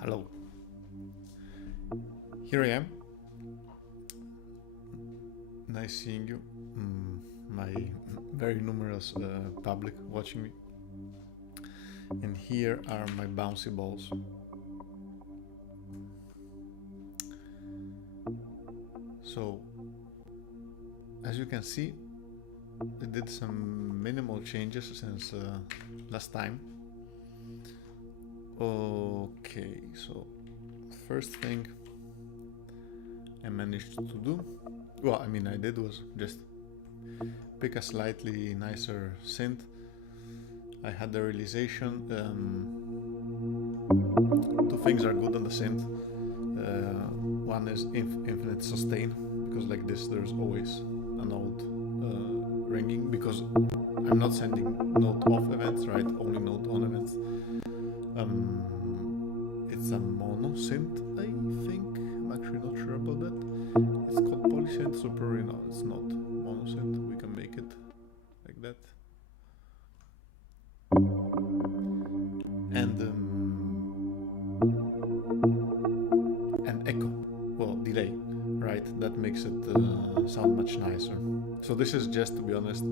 Hello. Here I am. Nice seeing you. My very numerous public watching me. And here are my bouncy balls. So, as you can see, I did some minimal changes since last time. Okay, so first thing I managed to do, well, I mean I did was just pick a slightly nicer synth. I had the realization two things are good on the synth. One is infinite sustain, because like this there's always a note ringing, because I'm not sending note off events, right? Only note on events. It's a mono synth, I think. I'm actually not sure about that. It's called polysynth, so probably no, it's not mono synth. We can make it like that. And echo, well, delay, right? That makes it sound much nicer. So this is just, to be honest,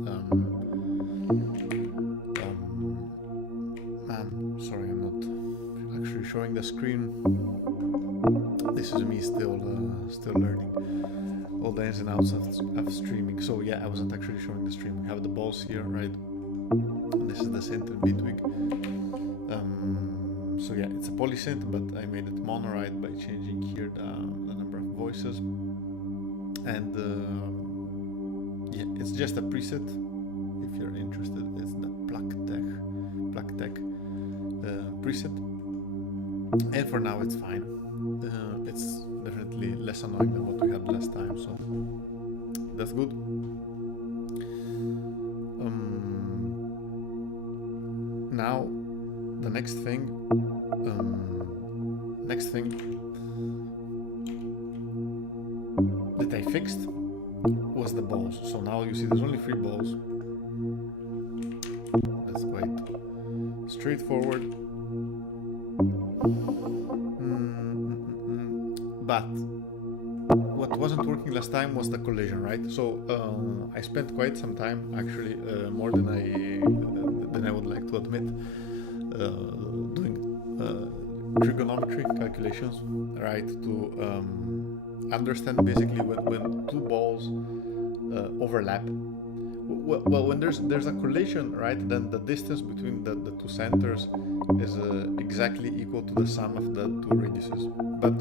sorry, I'm not actually showing the screen. This is me still learning all the ins and outs of streaming. So yeah, I wasn't actually showing the stream. We have the balls here, right? And this is the synth in Bitwig. So yeah, it's a polysynth, but I made it mono, right, by changing here the number of voices. And yeah, it's just a preset. If you're interested, it's the Plug Tech preset, and for now it's fine. It's definitely less annoying than what we had last time, so that's good. Now the next thing that I fixed was the balls. So now you see there's only 3 balls. That's quite straightforward. But what wasn't working last time was the collision, right? So I spent quite some time, actually, more than I would like to admit, doing trigonometry calculations, right, to understand basically when 2 balls overlap. Well, when there's a collision, right, then the distance between the 2 centers is exactly equal to the sum of the two radiuses. But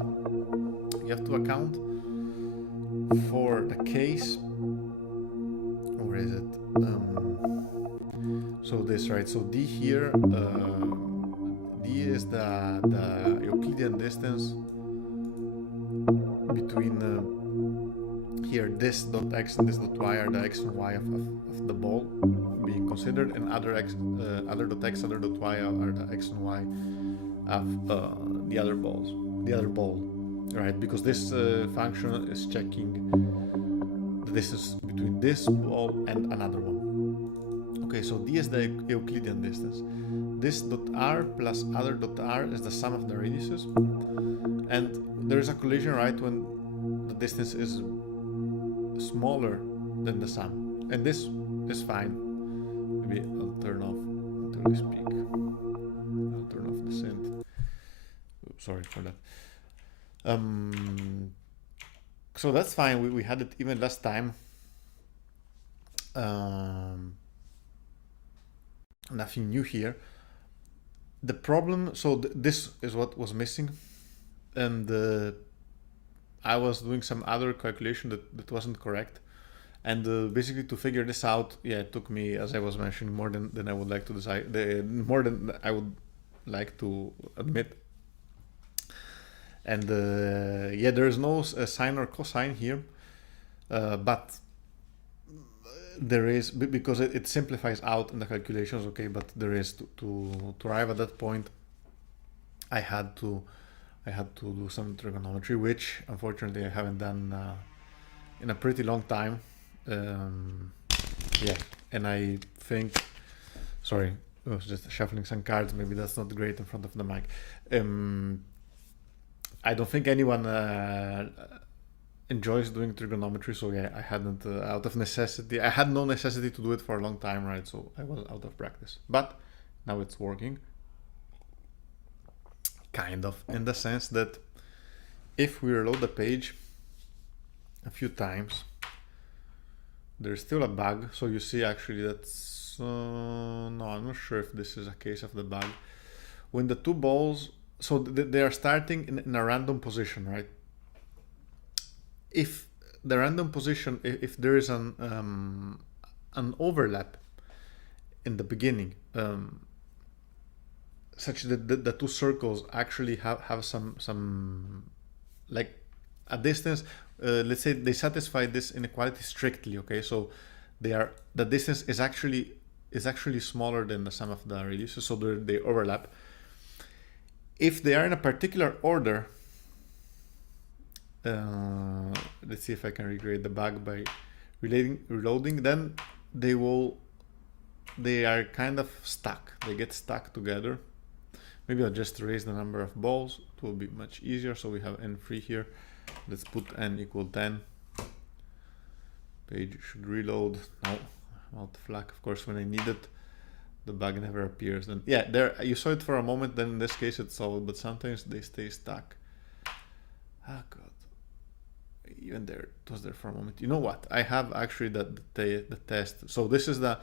you have to account for the case. Where is it? So this, right? So d here, d is the Euclidean distance between here this dot x and this dot y are the x and y of the ball being considered, and other dot x, other dot y are the x and y of the other ball, right? Because this function is checking the distance between this ball and another one. Okay, so d is the Euclidean distance. This dot r plus other dot r is the sum of the radiuses, and there is a collision, right, when the distance is smaller than the sum, and this is fine. Maybe I'll turn off until we speak. I'll turn off the synth. Oops, sorry for that. So that's fine. We had it even last time. Nothing new here. The problem, so this is what was missing, and I was doing some other calculation that wasn't correct, and basically to figure this out, yeah, it took me, as I was mentioning, more than I would like to decide, more than I would like to admit. And yeah, there is no sine or cosine here, but there is, because it simplifies out in the calculations, okay, but there is to arrive at that point, I had to do some trigonometry, which unfortunately I haven't done in a pretty long time. Yeah, and I think, sorry, I was just shuffling some cards, maybe that's not great in front of the mic. I don't think anyone enjoys doing trigonometry, so yeah, I hadn't, out of necessity, I had no necessity to do it for a long time, right? So I was out of practice, but now it's working, kind of, in the sense that if we reload the page a few times, there's still a bug. So you see, actually, that's no, I'm not sure if this is a case of the bug. When the two balls, so they are starting in a random position, right? If the random position, if there is an overlap in the beginning, such that the two circles actually have some like a distance, let's say they satisfy this inequality strictly, okay? So the distance is actually smaller than the sum of the radiuses, so they overlap. If they are in a particular order, let's see if I can recreate the bug by reloading, then they are kind of stuck. They get stuck together. Maybe I'll just raise the number of balls. It will be much easier. So we have n free here. Let's put n equal 10. Page should reload. No, out of luck. Of course, when I need it, the bug never appears. Then yeah, there you saw it for a moment. Then in this case it's solved, but sometimes they stay stuck. Ah, God. Even there, it was there for a moment. You know what? I have actually the test. So this is the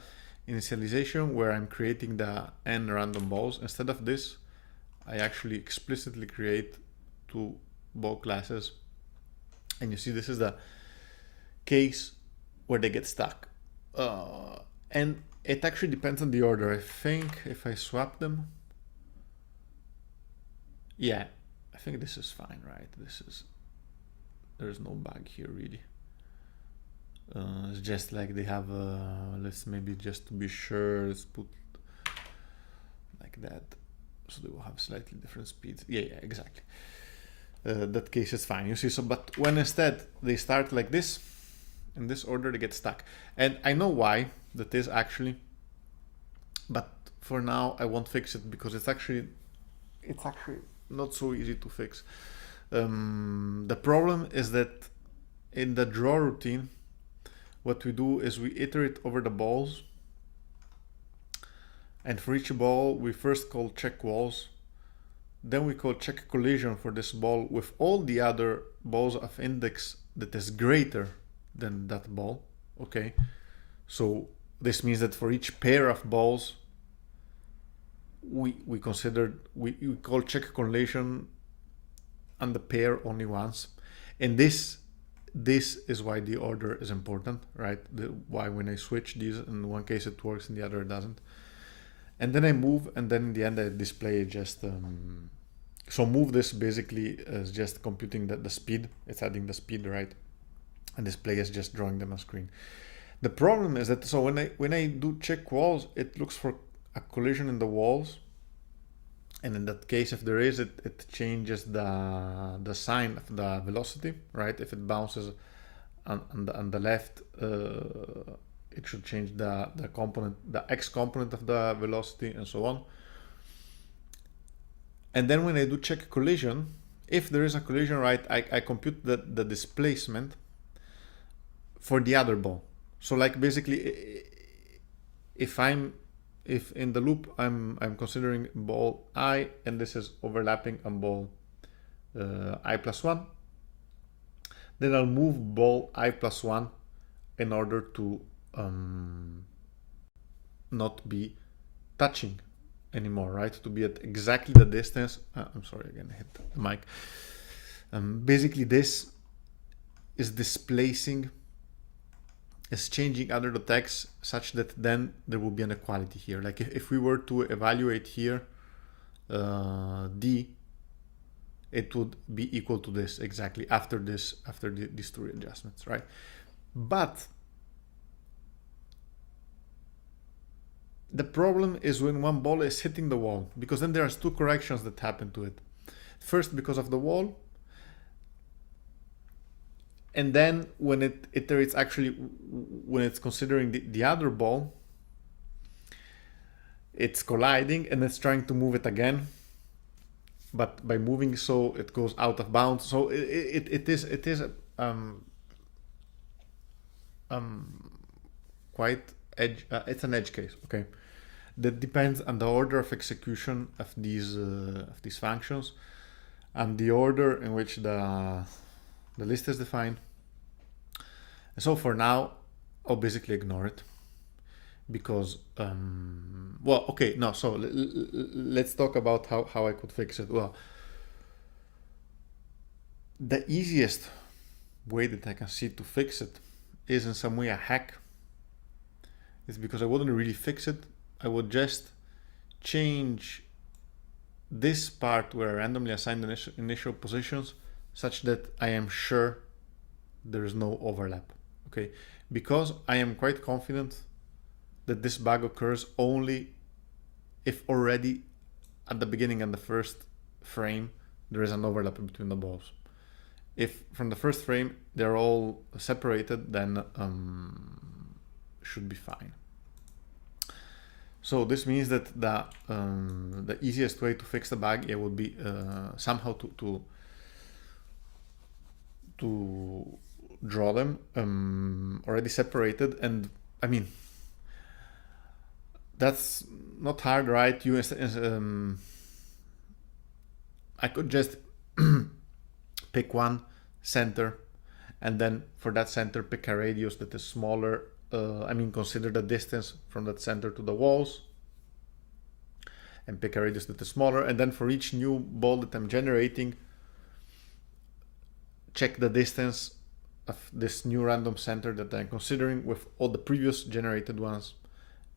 initialization where I'm creating the n random balls. Instead of this, I actually explicitly create two ball classes. And you see, this is the case where they get stuck. And it actually depends on the order. I think if I swap them, yeah, I think this is fine, right? There's no bug here really. It's just like they have let's maybe just to be sure, let's put like that, so they will have slightly different speeds. Yeah, exactly. That case is fine, you see. So but when instead they start like this, in this order, they get stuck, and I know why that is actually, but for now I won't fix it because it's actually not so easy to fix. The problem is that in the draw routine, what we do is we iterate over the balls, and for each ball we first call check walls, then we call check collision for this ball with all the other balls of index that is greater than that ball, okay? So this means that for each pair of balls we considered, we call check correlation on the pair only once, and this is why the order is important, right? Why when I switch these, in one case it works, in the other it doesn't. And then I move, and then in the end I display just so move this basically is just computing the speed. It's adding the speed, right? And display is just drawing them on screen. The problem is that, so when I do check walls, it looks for a collision in the walls, and in that case, if there is, it changes the sign of the velocity, right? If it bounces on the left, it should change the component, the x component of the velocity, and so on. And then when I do check collision, if there is a collision, right, I compute the displacement for the other ball. So like basically, if in the loop I'm considering ball I, and this is overlapping on ball I plus 1, then I'll move ball I plus 1 in order to not be touching anymore, right? To be at exactly the distance. I'm sorry, again, I hit the mic. Basically, this is displacing, is changing under the text such that then there will be an equality here. Like if we were to evaluate here D, it would be equal to this exactly after these two readjustments, right? But the problem is when one ball is hitting the wall, because then there are two corrections that happen to it. First, because of the wall, and then when it iterates, actually when it's considering the other ball, it's colliding and it's trying to move it again, but by moving so it goes out of bounds. So it is quite edge. It's an edge case, okay. That depends on the order of execution of these functions, and the order in which the list is defined. And so for now, I'll basically ignore it, because well, okay, no. So let's talk about how I could fix it. Well, the easiest way that I can see to fix it is in some way a hack. It's because I wouldn't really fix it. I would just change this part where I randomly assign the initial positions such that I am sure there is no overlap, okay? Because I am quite confident that this bug occurs only if already at the beginning and the first frame there is an overlap between the balls. If from the first frame they're all separated, then should be fine. So this means that the easiest way to fix the bug, it would be somehow to draw them already separated. And I mean, that's not hard, right? I could just pick one center, and then for that center pick a radius that is smaller. Consider the distance from that center to the walls, and pick a radius that is smaller. And then for each new ball that I'm generating, check the distance of this new random center that I'm considering with all the previous generated ones,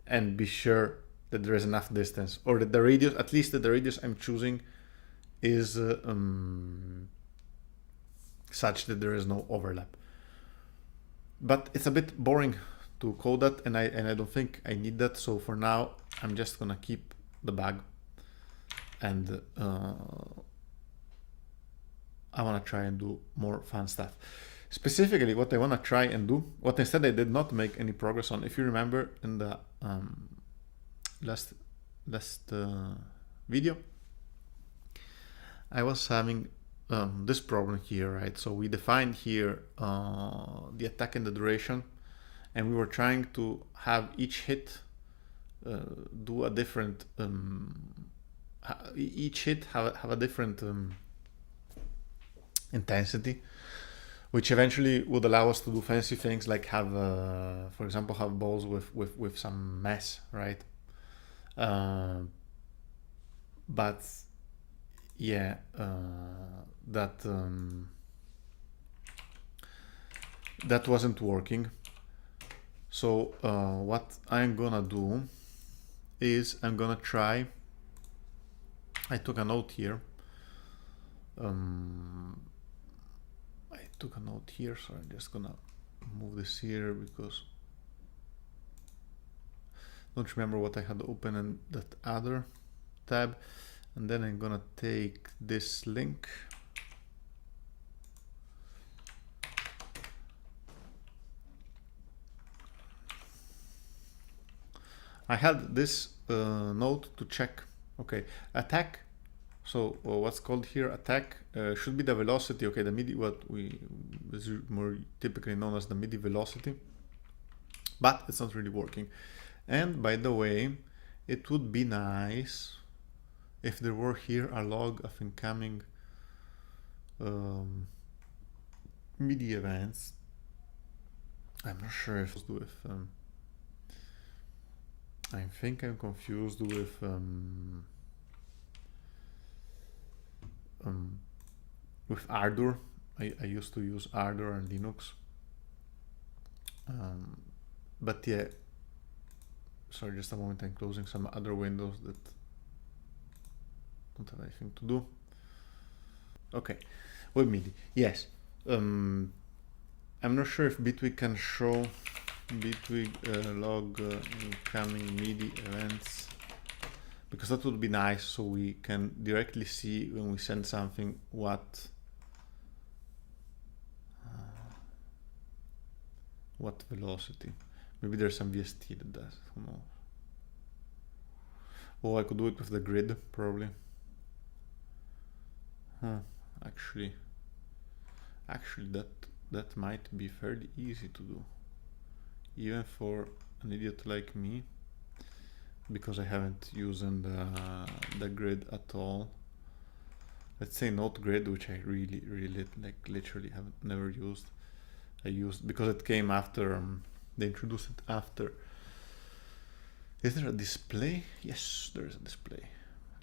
and be sure that there is enough distance, or that the radius, at least that the radius I'm choosing is such that there is no overlap. But it's a bit boring to code that, and I don't think I need that. So for now, I'm just gonna keep the bug, and I wanna try and do more fun stuff. Specifically, what I wanna try and do, what instead I did not make any progress on. If you remember in the last video, I was having this problem here, right? So we defined here the attack and the duration, and we were trying to have each hit do a different each hit have a different intensity, which eventually would allow us to do fancy things like have for example, have balls with some mass, right? but yeah, that that wasn't working. So what I'm gonna do is I'm gonna try. I took a note here. I took a note here, so I'm just gonna move this here because I don't remember what I had open in that other tab. And then I'm gonna take this link. I had this note to check. Okay, attack. So what's called here attack should be the velocity. Okay, the MIDI, what we is more typically known as the MIDI velocity, but it's not really working. And by the way, it would be nice if there were here a log of incoming MIDI events. I'm not sure if with I think I'm confused with Ardor. I used to use Ardor on Linux, but yeah. Sorry, just a moment. I'm closing some other windows that don't have anything to do. Okay, with MIDI, yes. I'm not sure if Bitwig can show Bitwig log incoming MIDI events, because that would be nice, so we can directly see when we send something what velocity. Maybe there's some VST that does. Who knows? Oh, I could do it with the grid probably. Huh. Actually, that might be fairly easy to do, even for an idiot like me, because I haven't used the grid at all. Let's say Note Grid, which I really like literally haven't never used. I used because it came after they introduced it after. Is there a display? Yes, there is a display.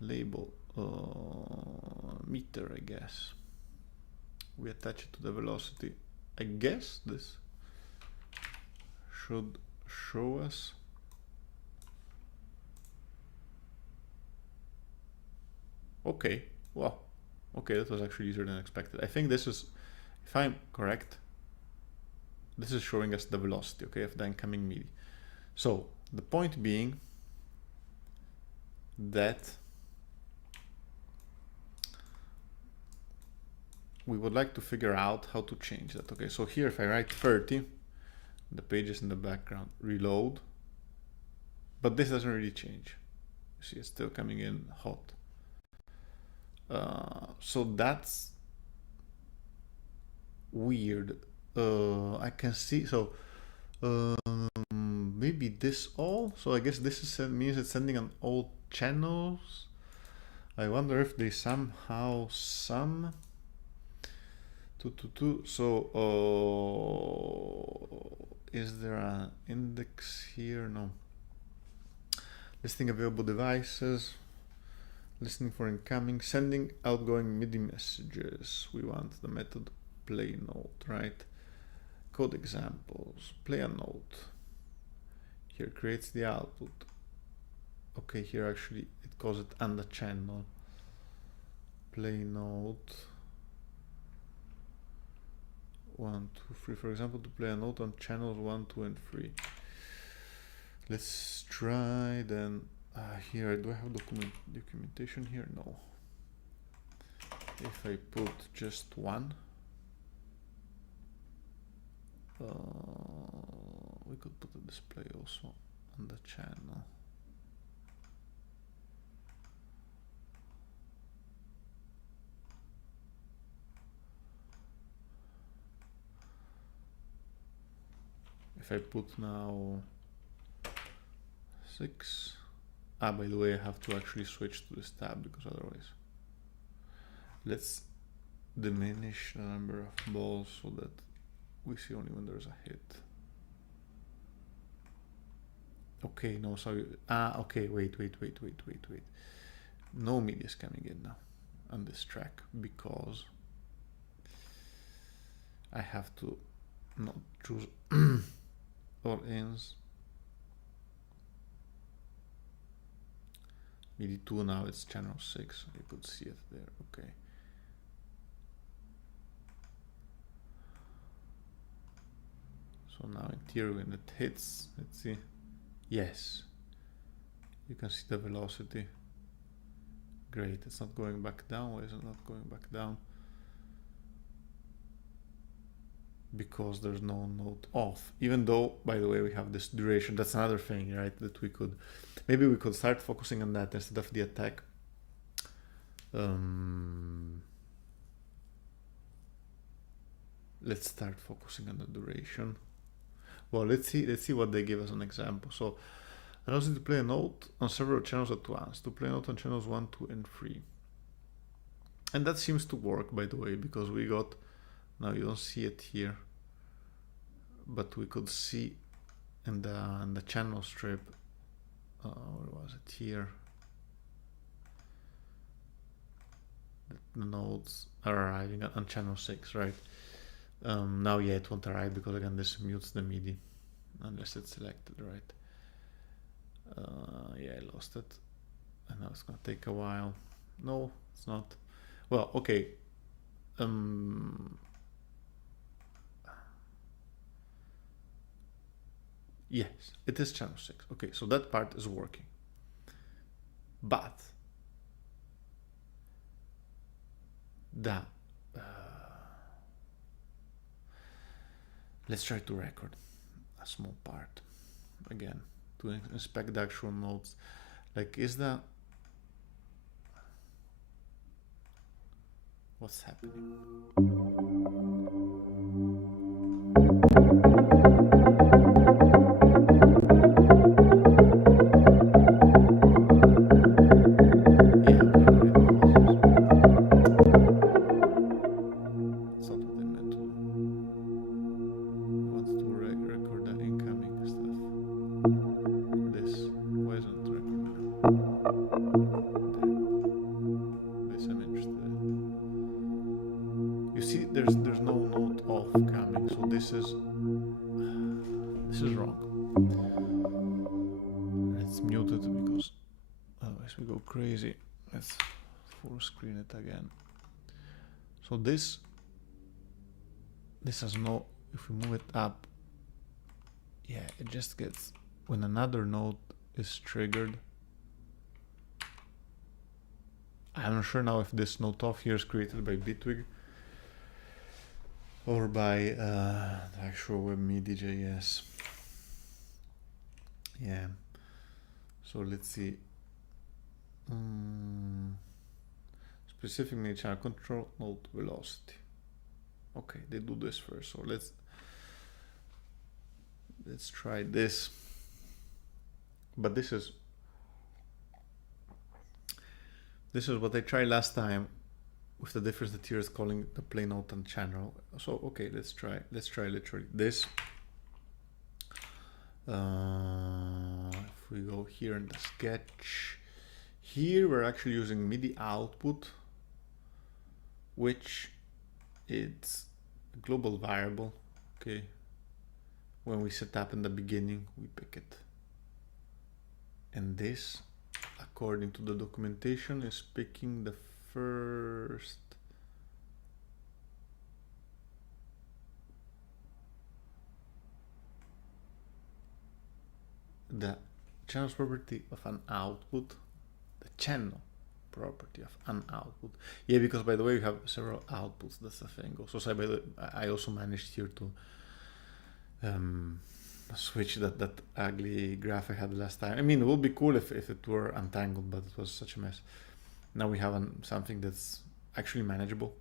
Label meter, I guess. We attach it to the velocity. I guess this should show us. Okay, well, okay, that was actually easier than expected. I think this is, if I'm correct, this is showing us the velocity, okay, of the incoming MIDI. So the point being that we would like to figure out how to change that. Okay, so here if I write 30, the page is in the background, reload, but this doesn't really change. You see, it's still coming in hot. So that's weird. I can see, so maybe this all. So I guess this is means it's sending on all channels. I wonder if they somehow sum. So is there an index here? No. Listing available devices. Listening for incoming, sending outgoing MIDI messages. We want the method play note, right? Code examples, play a note. Here creates the output. Okay, here actually it calls it on the channel. Play note 1, 2, 3. For example, to play a note on channels 1, 2, and 3. Let's try then. Here, do I have documentation here? No. If I put just 1, we could put a display also on the channel. If I put now 6, by the way, I have to actually switch to this tab because otherwise. Let's diminish the number of balls so that we see only when there's a hit. Okay, no, sorry. Okay, wait. no MIDI is coming in now on this track because I have to not choose all ins. MIDI 2 now, it's channel 6. You could see it there. Okay. So now in theory, when it hits, let's see. Yes. You can see the velocity. Great. It's not going back down. Why is it not going back down? Because there's no note off. Even though, by the way, we have this duration. That's another thing, right? That we could, maybe we could start focusing on that instead of the attack. Let's start focusing on the duration. Well, let's see what they give us an example. So allows you to play a note on several channels at once, to play a note on channels 1, 2, and 3. And that seems to work, by the way, because we got, now you don't see it here, but we could see in the channel strip, where was it here? The notes are arriving on channel 6, right? Now, yeah, it won't arrive because again, this mutes the MIDI unless it's selected, right? Yeah, I lost it. And now it's gonna take a while. No, it's not. Well, okay. Yes, it is channel 6. Okay, so that part is working. But that let's try to record a small part again to inspect the actual notes. Like, is that what's happening? This is wrong. Let's mute it because otherwise we go crazy. Let's full screen it again. So this has no, if we move it up, yeah, it just gets, when another note is triggered. I'm not sure now if this note off here is created by Bitwig or by the actual web MIDI.js. Yeah. So let's see. Specific MIDI channel control, note velocity. Okay, they do this first. So let's try this. But this is what I tried last time, with the difference that here is calling the play note and channel. So okay, let's try literally this. If we go here in the sketch, here we're actually using MIDI output, which it's a global variable. Okay, when we set up in the beginning, we pick it, and this, according to the documentation, is picking the first the channels property of an output, the channel property of an output. Yeah, because by the way, we have several outputs. That's the thing. Also, by the way, I also managed here to switch that ugly graph I had last time. I mean, it would be cool if it were untangled, but it was such a mess. Now we have something that's actually manageable.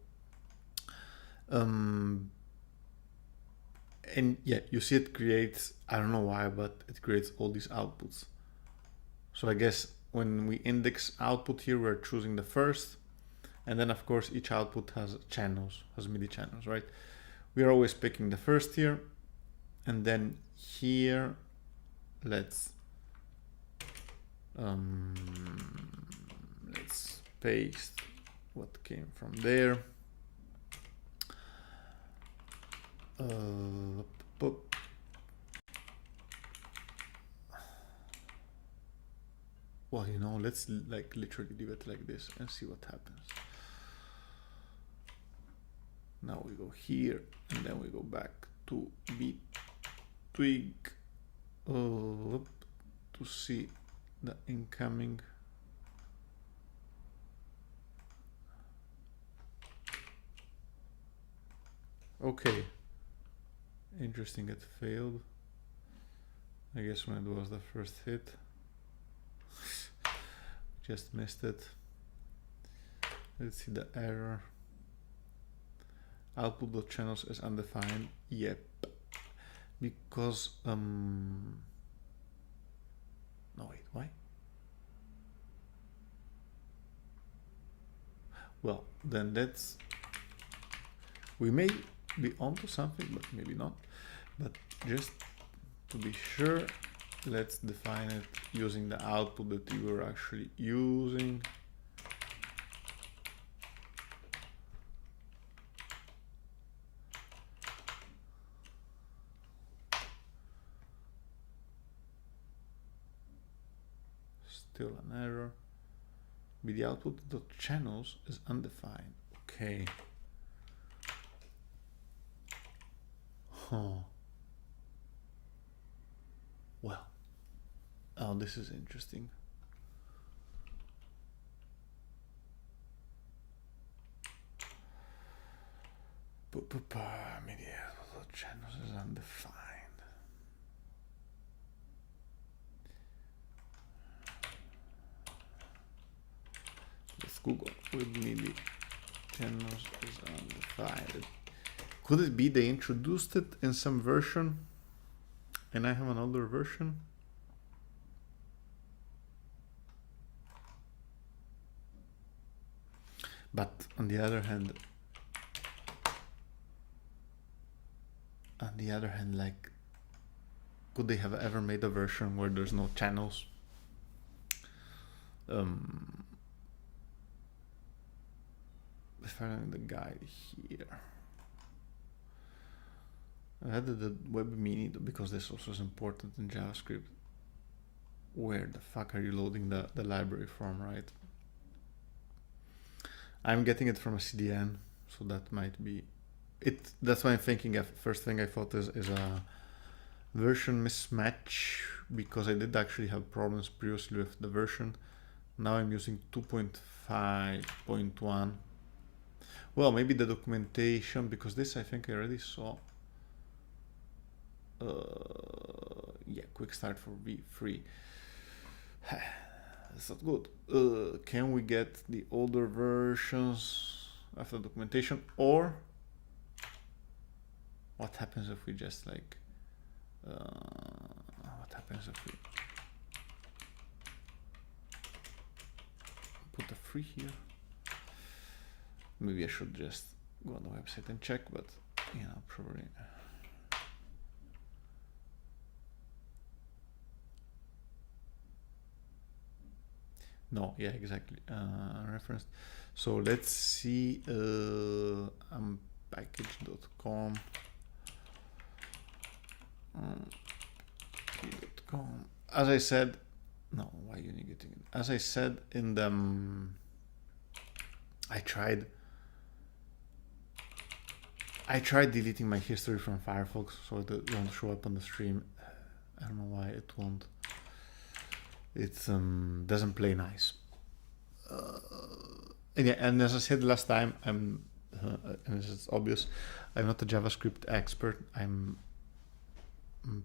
And yeah, you see it creates, I don't know why, but it creates all these outputs. So I guess when we index output here, we're choosing the first, and then of course each output has channels, has MIDI channels, right? We are always picking the first here, and then here, let's paste what came from there. Well, you know, let's like literally leave it like this and see what happens. Now we go here and then we go back to beat twig to see the incoming. Okay, interesting, it failed. I guess when it was the first hit. Just missed it. Let's see the error. Output.channels is undefined. Yep. Because no wait, why? Well, then that's, we may be onto something, but maybe not. But just to be sure, let's define it using the output that you were actually using. Still an error. MIDI output.channels is undefined. Okay. Huh. Well. Oh, this is interesting. MIDI output.channels is undefined. Let's Google with MIDI channels is undefined. Could it be they introduced it in some version and I have an older version? But on the other hand, like, could they have ever made a version where there's no channels? If I find the guide here, I added the web mini because this also is important in JavaScript. Where the fuck are you loading the library from, right? I'm getting it from a CDN, so that might be it. That's why I'm thinking first thing I thought is a version mismatch, because I did actually have problems previously with the version. Now I'm using 2.5.1. Well, maybe the documentation, because this I think I already saw. Yeah, quick start for V3. That's not good. Can we get the older versions after documentation, or what happens if we just like what happens if we put a free here? Maybe I should just go on the website and check, but you know, probably. No, yeah, exactly. Reference. So let's see. Package.com. As I said, no, why are you negating it? As I said in the, I tried deleting my history from Firefox so it won't show up on the stream. I don't know why it won't. It doesn't play nice. And, yeah, and as I said last time, and it's obvious, I'm not a JavaScript expert. I'm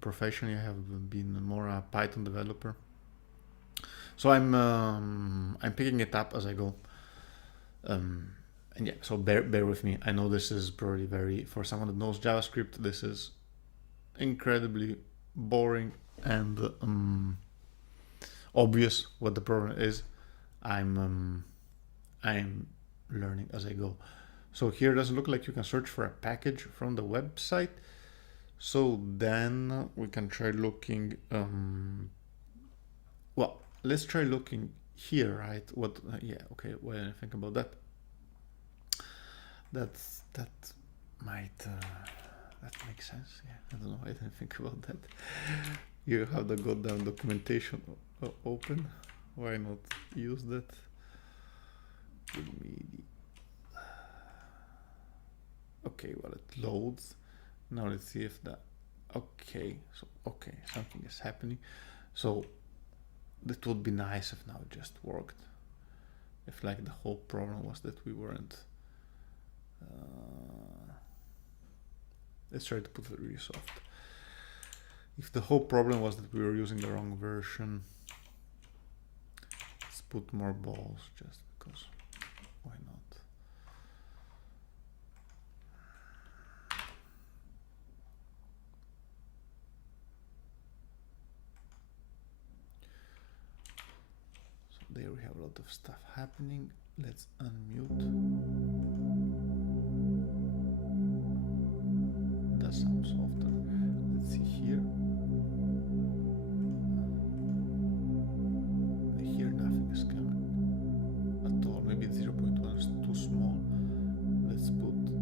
professionally, I have been more a Python developer. So I'm picking it up as I go. And yeah, so bear with me. I know this is probably very, for someone that knows JavaScript, this is incredibly boring and obvious what the problem is. I'm learning as I go. So here it doesn't look like you can search for a package from the website. So then we can try looking, well, let's try looking here, right? What? Yeah, okay. When I think about that, that might that makes sense. Yeah, I don't know. I didn't think about that. You have the goddamn documentation open. Why not use that? MIDI. Okay, well, it loads. Now let's see if that. Okay, so okay, something is happening. So that would be nice if now it just worked. If like the whole problem was that we weren't. Let's try to put it really soft. If the whole problem was that we were using the wrong version, let's put more balls just because. Why not? So there we have a lot of stuff happening. Let's unmute. That sounds softer. Let's see here. Here nothing is coming at all. Maybe 0.1 is too small. Let's put 0.5.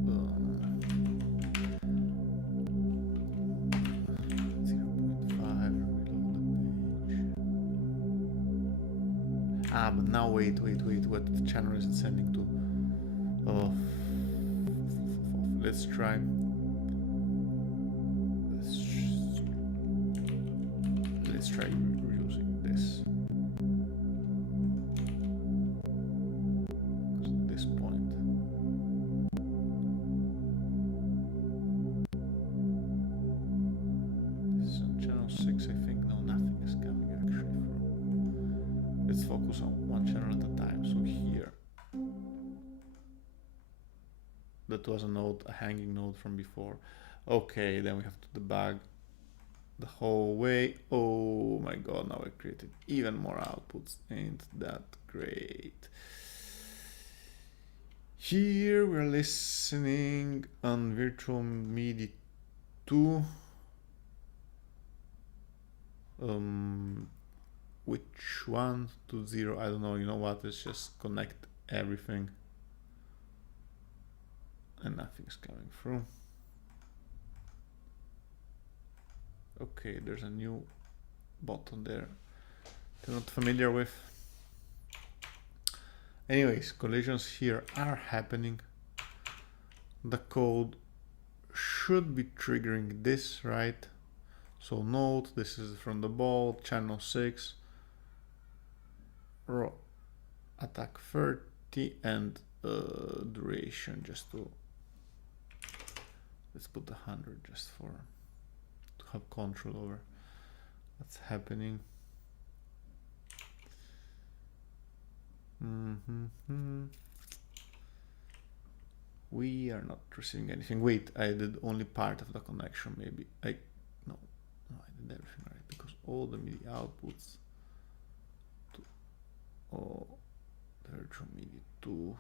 Reload the page. Ah, but now wait. What channel is it sending to? Oh, let's try. Let's try reusing this. At this point, this is on channel 6, I think. No, nothing is coming actually from. Let's focus on one channel at a time. So here, that was a node, a hanging node from before. Okay, then we have to debug the whole way. Oh my god, now I created even more outputs. Ain't that great? Here we're listening on virtual MIDI 2. Which one to 0? I don't know. You know what? Let's just connect everything. And nothing's coming through. Okay, there's a new button there I'm not familiar with. Anyways, collisions here are happening. The code should be triggering this, right? So note, this is from the ball, channel 6, raw attack 30, and duration just to, let's put 100 just for have control over what's happening. We are not receiving anything. Wait, I did only part of the connection. Maybe no, I did everything right because all the MIDI outputs to the virtual MIDI 2.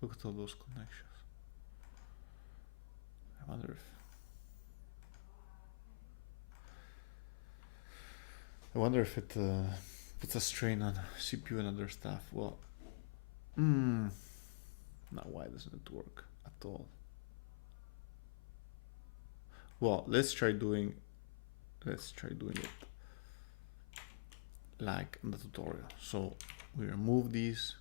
Look at all those connections. I wonder if it puts a strain on CPU and other stuff. Well, now why doesn't it work at all? Well, let's try doing it like in the tutorial. So we remove these.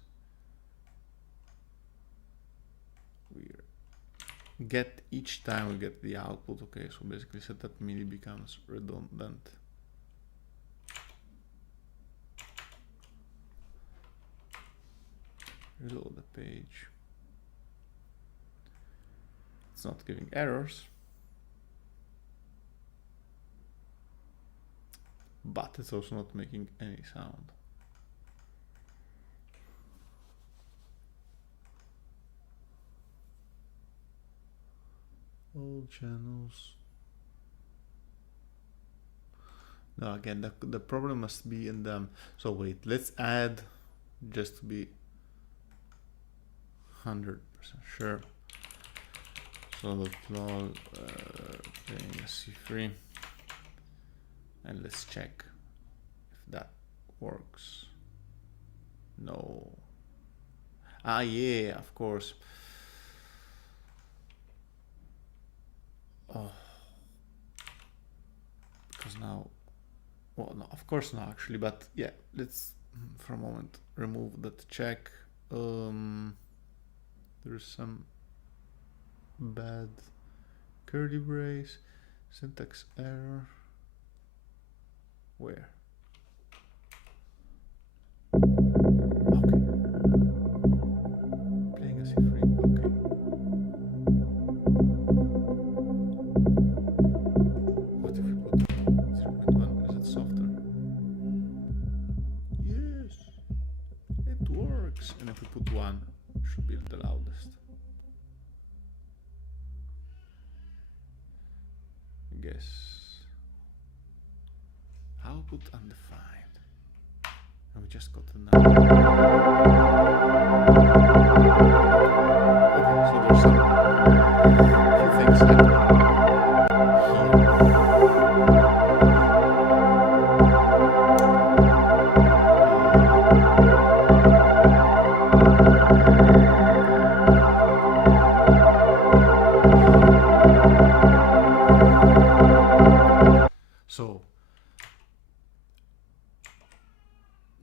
We get each time we get the output. Okay, so basically set that MIDI becomes redundant. Reload the page. It's not giving errors, but it's also not making any sound. All channels. Now again, the problem must be in them. So wait, let's add just to be 100% sure. console.log playing a C3, and let's check if that works. No. Ah, yeah, of course. Oh, because now, well, no, of course not actually, but yeah, let's for a moment remove that check. There's some bad curly brace, syntax error. Where? Okay. Playing a C3. Okay. What if we put 0.1? Is it softer? Yes, it works. And if we put 1, it should be the loudest. I guess. Output undefined. And we just got the number. Okay, so there's some few things happening here. So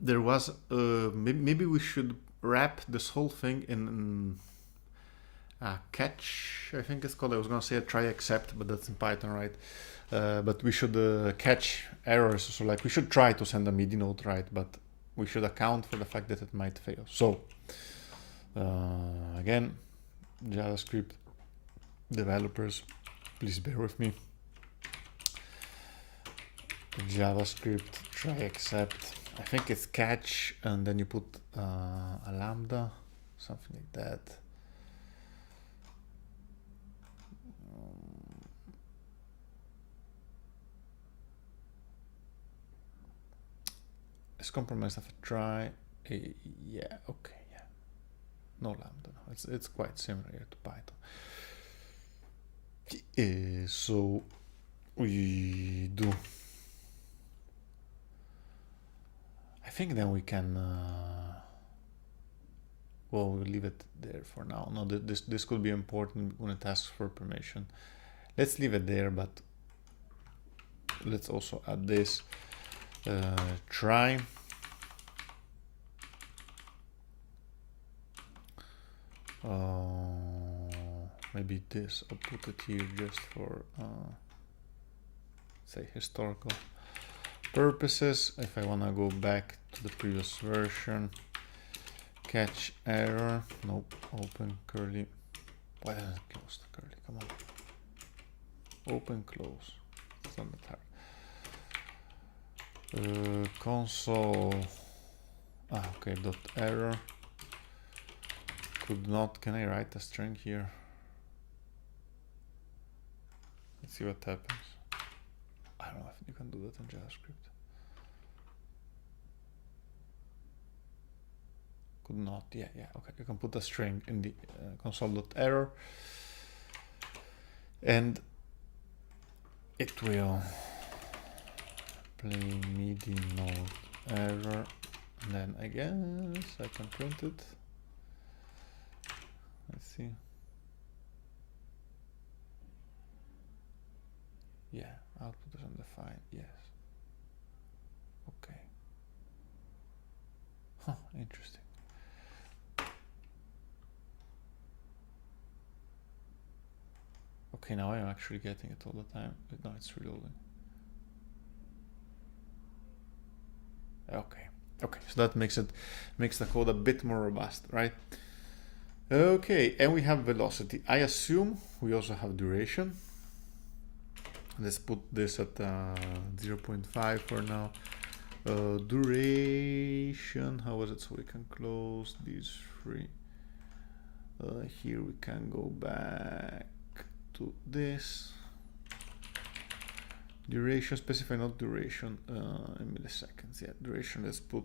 there was maybe we should wrap this whole thing in catch, I think it's called. I was gonna say a try except, but that's in Python, right? But we should catch errors. So like we should try to send a MIDI note, right? But we should account for the fact that it might fail. So again, JavaScript developers, please bear with me. JavaScript try except, I think it's catch, and then you put a lambda, something like that. Let's compromise of a try. Yeah, okay, yeah. No lambda. No. It's quite similar here to Python. So we do. I think then we can. Well, we'll leave it there for now. No, this could be important when it asks for permission. Let's leave it there, but let's also add this. Try. Maybe this, I'll put it here just for say historical purposes. If I want to go back to the previous version, catch error, nope, open curly. Why doesn't it close the curly? Come on, open, close. It's not that hard. Console. Okay, dot error. Could not. Can I write a string here? Let's see what happens. I don't know if you can do that in JavaScript. Could not. Yeah. Okay, you can put a string in the console.error, and it will play MIDI note error. And then I guess I can print it. Let's see. Yeah, output is undefined. Yes. Okay. Huh, interesting. Okay, now I'm actually getting it all the time. No, it's reloading. Okay, so that makes the code a bit more robust, right? Okay, and we have velocity. I assume we also have duration. Let's put this at 0.5 for now. Duration, how was it? So we can close these three. Here we can go back to this. Duration, specify not duration in milliseconds. Yeah, duration, let's put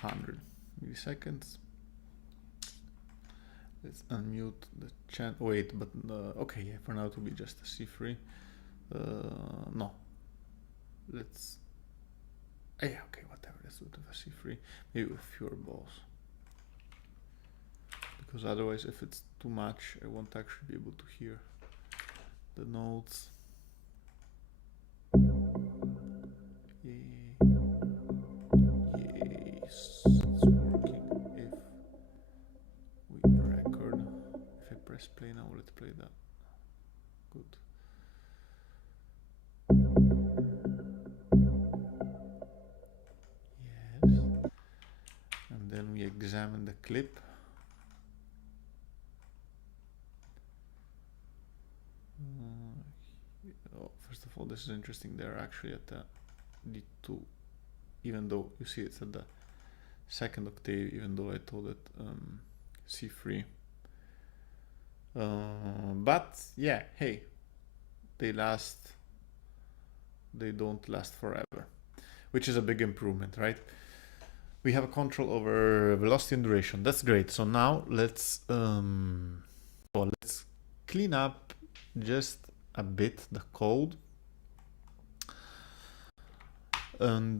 200 milliseconds. Let's unmute the channel. Wait, but okay, yeah, for now it will be just a C3. No. Let's. Yeah, okay, whatever. Let's do it with a C3. Maybe with fewer balls. Because otherwise, if it's too much, I won't actually be able to hear the notes. Yes, it's working. If we record, if I press play now, let's play that. Good. Yes. And then we examine the clip. Oh, first of all, this is interesting. They're actually at the D2, even though you see it's at the second octave, even though I told it C3. But yeah, hey, they don't last forever, which is a big improvement, right? We have a control over velocity and duration. That's great. So now let's let's clean up just a bit the code. And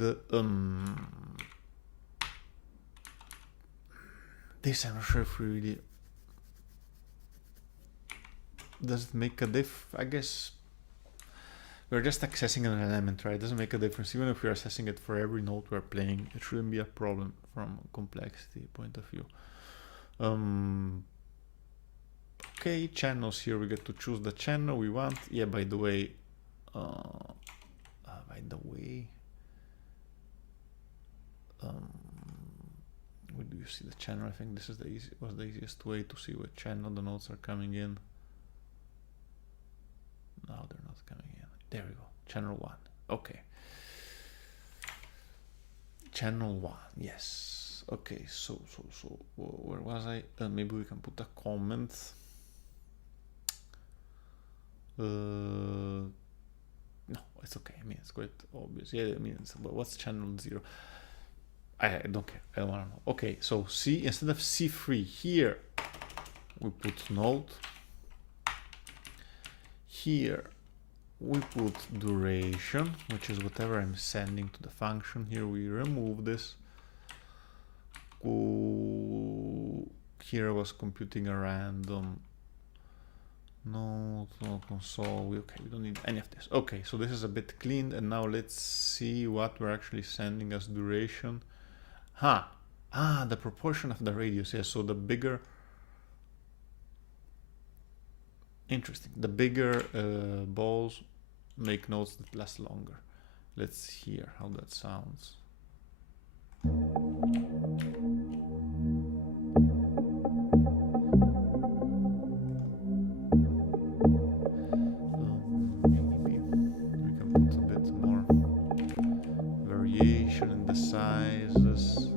this I'm not sure if we really does it make a diff. I guess we're just accessing an element, right? It doesn't make a difference. Even if we're assessing it for every note we're playing, it shouldn't be a problem from a complexity point of view. Okay, channels here. We get to choose the channel we want. Yeah, by the way, where do you see the channel? I think this is the easiest way to see what channel the notes are coming in. No, they're not coming in. There we go. Channel 1. Okay. Channel 1. Yes. Okay. So where was I? Maybe we can put a comment. No, it's okay. I mean, it's quite obvious. Yeah, I mean, what's channel 0? I don't care. I don't want to know. Okay, so C, instead of C3 here, we put note. Here we put duration, which is whatever I'm sending to the function. Here we remove this. Here I was computing a random note, no console. Okay, we don't need any of this. Okay, so this is a bit cleaned, and now let's see what we're actually sending as duration. The proportion of the radius. Yeah, so the bigger. Interesting. The bigger balls make notes that last longer. Let's hear how that sounds. Maybe we can put a bit more variation in the sizes.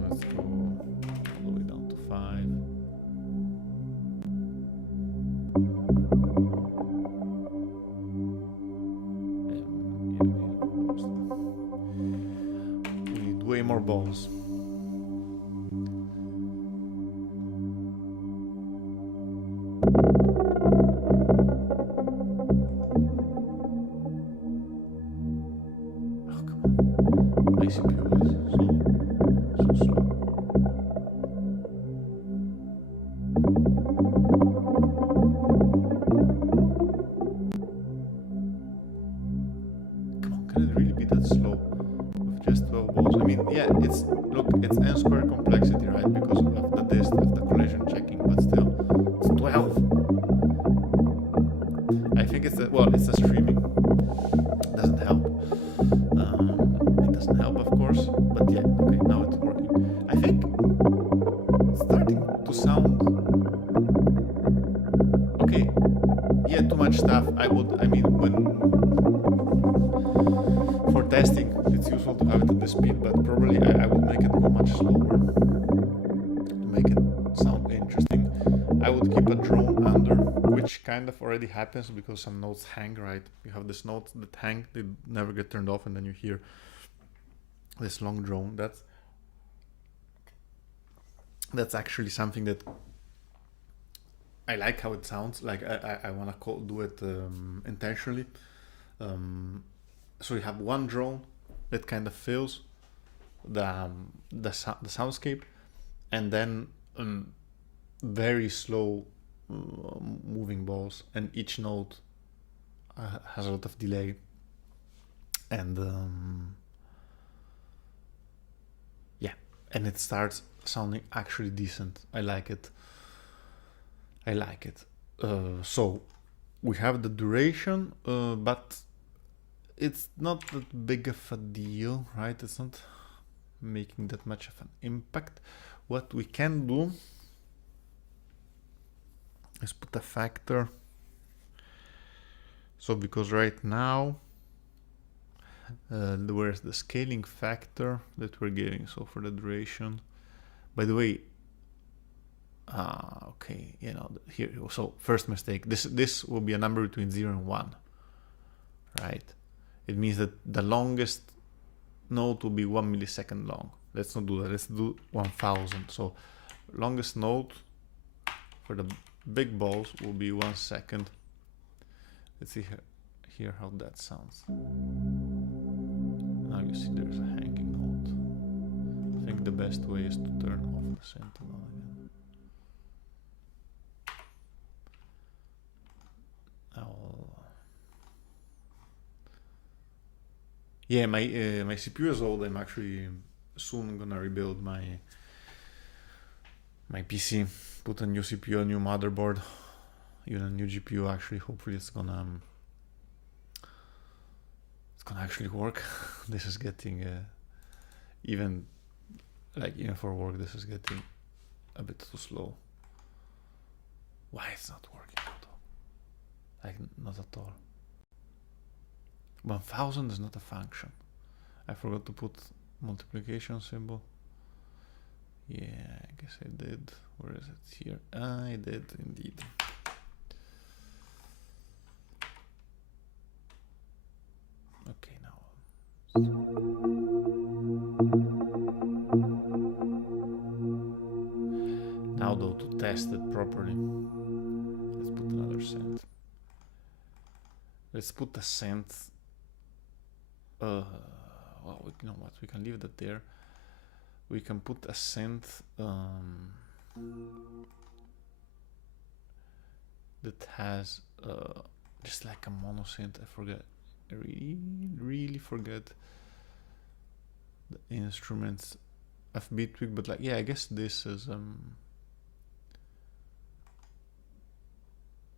Let's go all the way down to 5. We need way more balls. It's n squared complexity, right? Because of the dist of the collision checking, but still, it's 12. I think it's it's the streaming. It doesn't help. It doesn't help, of course, but yeah, okay, now it's working. I think it's starting to sound okay. Yeah, too much stuff. I mean, for testing, it's useful to have it at the speed, but probably I would make it go much slower to make it sound interesting. I would keep a drone under, which kind of already happens because some notes hang, right? You have this notes that hang, they never get turned off, and then you hear this long drone. That's actually something that I like how it sounds. Like I want to do it intentionally. So you have one drone that kind of fills the soundscape, and then very slow moving balls, and each note has a lot of delay, and yeah, and it starts sounding actually decent. I like it. So we have the duration, but it's not that big of a deal, right? It's not making that much of an impact. What we can do is put a factor. So because right now, where's the scaling factor that we're getting? So for the duration, by the way, okay, you know, here, so first mistake, this will be a number between 0 and 1, right? It means that the longest note will be 1 millisecond long. Let's not do that, let's do 1000. So longest note for the big balls will be 1 second. Let's see here how that sounds. Now you see there's a hanging note. I think the best way is to turn off the sentinel again. Yeah, my CPU is old. I'm actually soon gonna rebuild my PC, put a new CPU, a new motherboard, even a new GPU. Actually, hopefully it's gonna actually work. This is getting even for work, this is getting a bit too slow. Why it's not working at all? Like, not at all. 1000 is not a function. I forgot to put multiplication symbol. Yeah, I guess I did. Where is it? Here. I did indeed. Okay, now. Now though, to test it properly, let's put another cent. Let's put a cent. Well, you know what? We can leave that there. We can put a cent that has just like a mono synth. I forget. I really forget the instruments of Beatwig, but like, yeah, I guess this is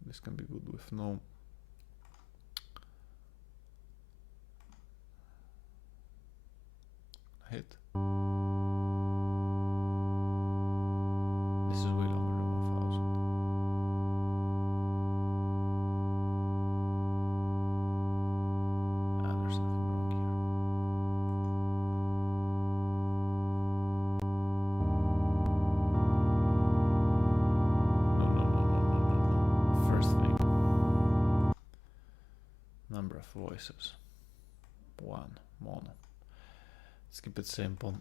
this can be good with no hit. This is way longer than 1000. There's something wrong here. No. First thing. Number of voices. 1. Mono. Let's keep it simple.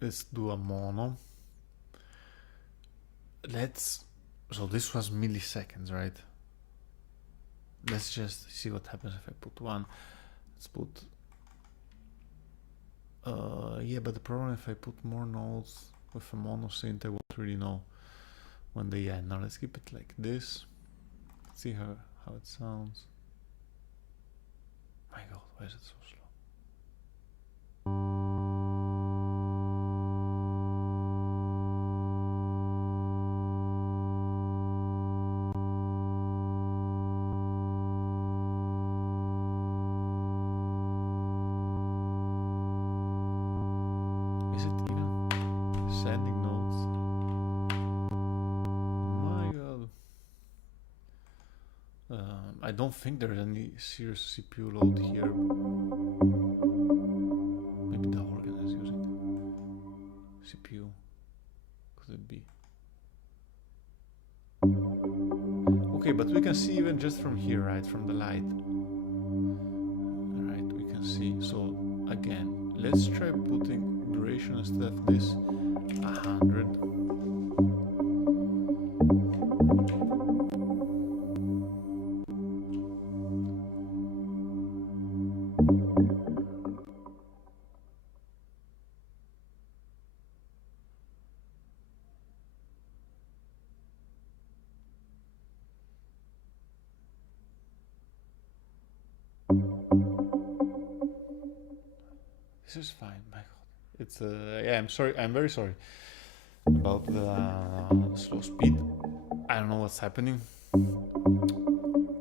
Let's do a mono. So this was milliseconds, right? Let's just see what happens if I put 1. Let's put yeah, but the problem if I put more notes with a mono synth, I won't really know when they end. Now let's keep it like this. Let's see how it sounds. My god, why is it so slow? Is it even sending notes? My god. I don't think there's any serious CPU load here. Maybe the organ is using CPU. Could it be? Okay, but we can see even just from here, right? From the light. Alright, we can see. So again, let's try putting duration instead of this 100. this is fine. My God, it's yeah. I'm sorry. I'm very sorry about the slow speed. I don't know what's happening.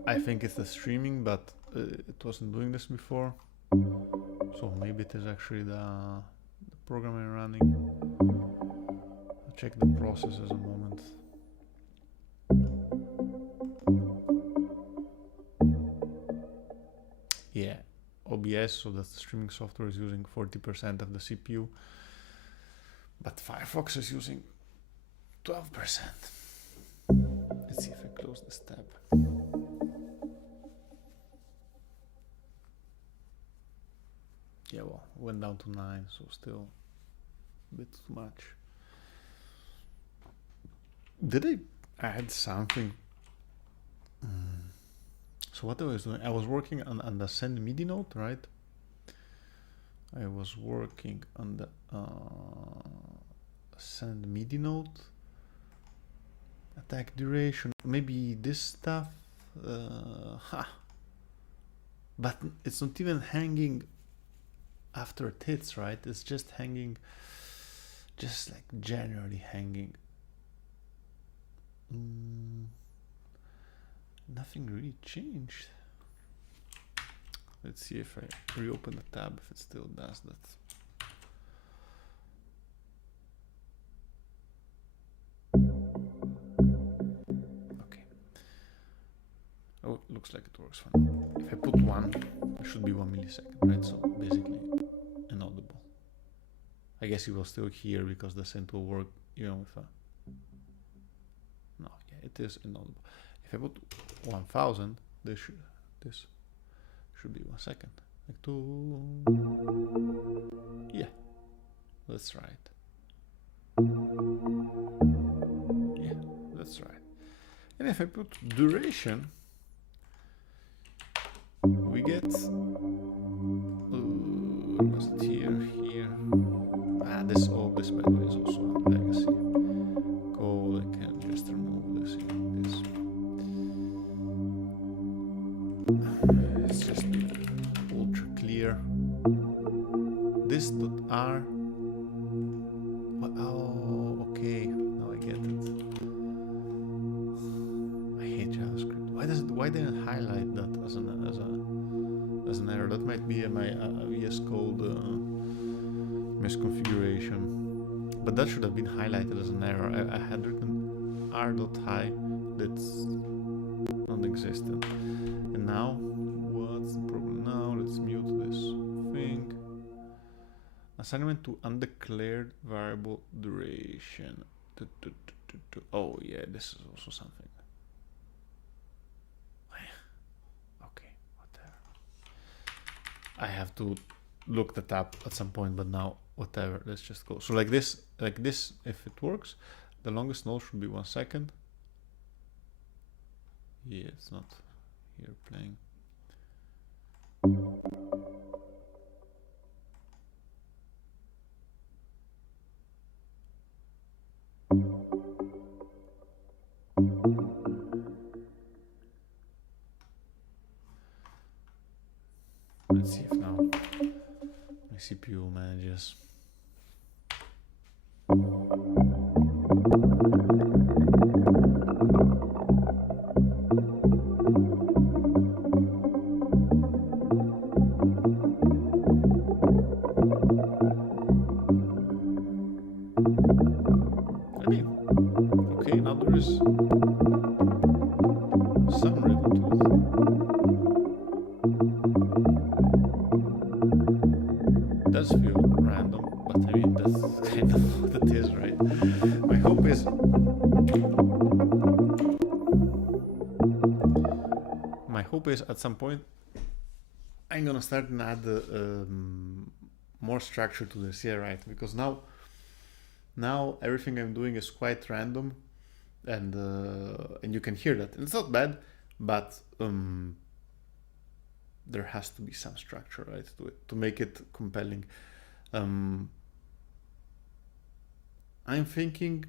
I think it's the streaming, but it wasn't doing this before. So maybe it is actually the program I'm running. I'll check the processes a moment. Yeah, OBS, so that's the streaming software, is using 40% of the CPU, but Firefox is using 12%. Let's see if I close this tab. Yeah, well, went down to 9, so still a bit too much. Did I add something? So what I was doing, I was working on the send MIDI note, right? I was working on the send MIDI note, attack duration, maybe this stuff, but it's not even hanging after it hits, right? It's just hanging, just like generally hanging. Nothing really changed. Let's see if I reopen the tab, if it still does that. Okay. Oh, looks like it works for now. If I put 1, it should be 1 millisecond, right? So basically inaudible. I guess you will still hear because the synth will work even with a... No, yeah, it is inaudible. If I put 1000, this should be 1 second. Like 2. Yeah, that's right. Yeah, that's right. And if I put duration, we get was it here? This by the way is also on legacy code. I can just remove this here. It's just ultra clear. This .r. Oh, okay. Now I get it. I hate JavaScript. Why didn't it highlight that as an error? That might be my VS Code misconfiguration. But that should have been highlighted as an error. I had written r.high that's non-existent. And now, what's the problem now? Let's mute this thing. Assignment to undeclared variable duration. Oh yeah, this is also something. Okay, whatever. I have to look that up at some point, but now whatever, let's just go. So like this, if it works, the longest note should be 1 second. Yeah, it's not here playing. Let's see if now my CPU manages. I mean, okay, now there is some rhythm to it. It does feel random, but I mean, that's kind of what it is, right? My hope is at some point I'm gonna start and add more structure to this. Yeah, right, because now everything I'm doing is quite random, and you can hear that. And it's not bad, but there has to be some structure, right, to it to make it compelling. I'm thinking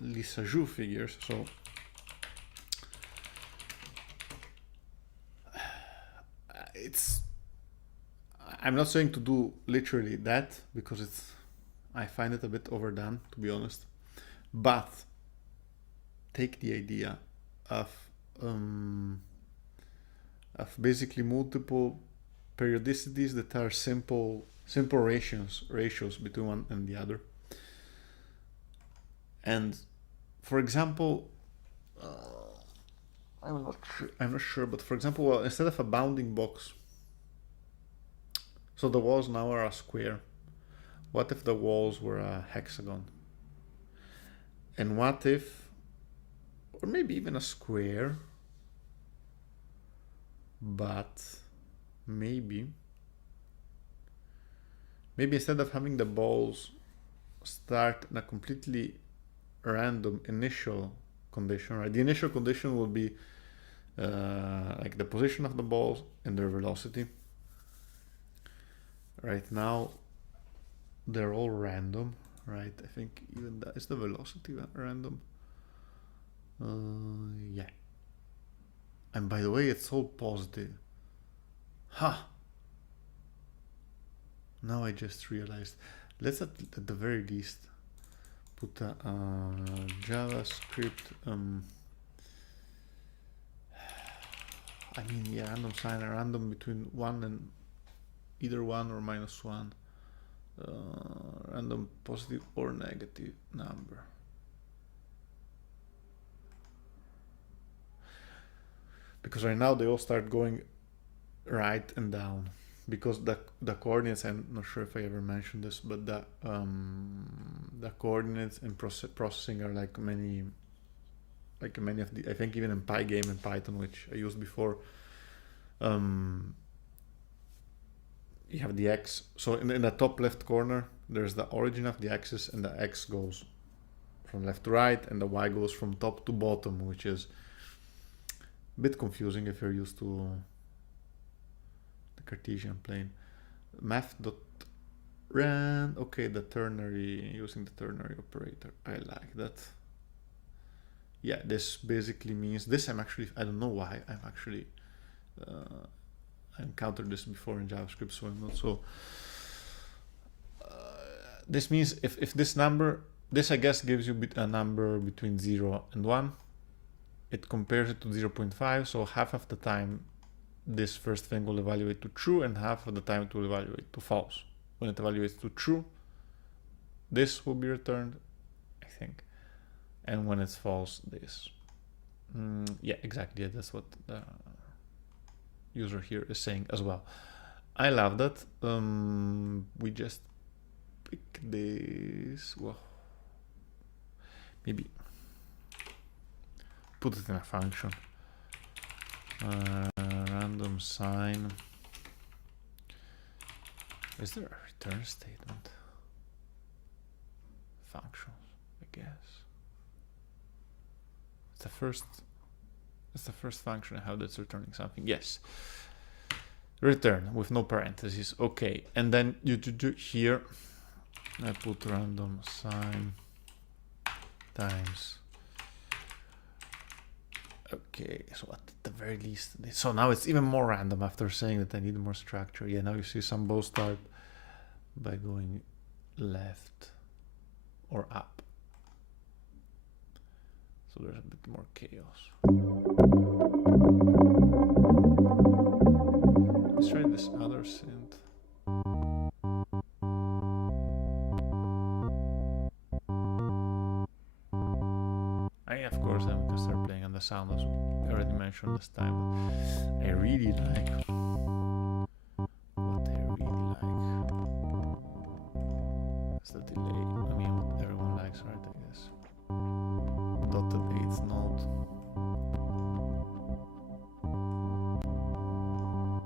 Lisa Zhu figures. So I'm not saying to do literally that, because I find it a bit overdone, to be honest. But take the idea of basically multiple periodicities that are simple ratios between one and the other. And for example, I'm not sure, but for example, well, instead of a bounding box, so the walls now are a square. What if the walls were a hexagon? And what if, or maybe even a square, but maybe instead of having the balls start in a completely random initial condition, right? The initial condition will be like the position of the balls and their velocity. Right now they're all random, right? I think even that is the velocity random. Yeah. And by the way, it's all positive. Ha! Now I just realized. Let's at the very least put a JavaScript. I mean, yeah, random sign, random between 1 and either 1 or -1. Random positive or negative number. Because right now they all start going right and down, because the coordinates, I'm not sure if I ever mentioned this, but the coordinates in processing are like many of the, I think even in Pygame and Python, which I used before, you have the x. So in the top left corner, there's the origin of the axis, and the x goes from left to right, and the y goes from top to bottom, which is a bit confusing if you're used to the Cartesian plane. Math.rand, okay, the ternary, using the ternary operator. I like that. Yeah, this basically means this. I don't know why I encountered this before in JavaScript, so I'm not so. This means if this number, this I guess gives you a number between 0 and 1. It compares it to 0.5, so half of the time this first thing will evaluate to true, and half of the time it will evaluate to false. When it evaluates to true, this will be returned, I think. And when it's false, this. Yeah, exactly. Yeah, that's what the user here is saying as well. I love that. We just pick this. Well, maybe put it in a function. Random sign. Is there a return statement? Functions, I guess. It's the first function I have that's returning something. Yes. Return with no parentheses. Okay. And then you do here, I put random sign times. Okay, so at the very least, so now it's even more random after saying that I need more structure. Yeah, now you see some balls start by going left or up. So there's a bit more chaos. Let's try this other synth. Of course, I'm gonna start playing on the sound, as I already mentioned this time. But I really like what I really like. It's the delay. I mean, what everyone likes, right? I guess. Dotted 8th note.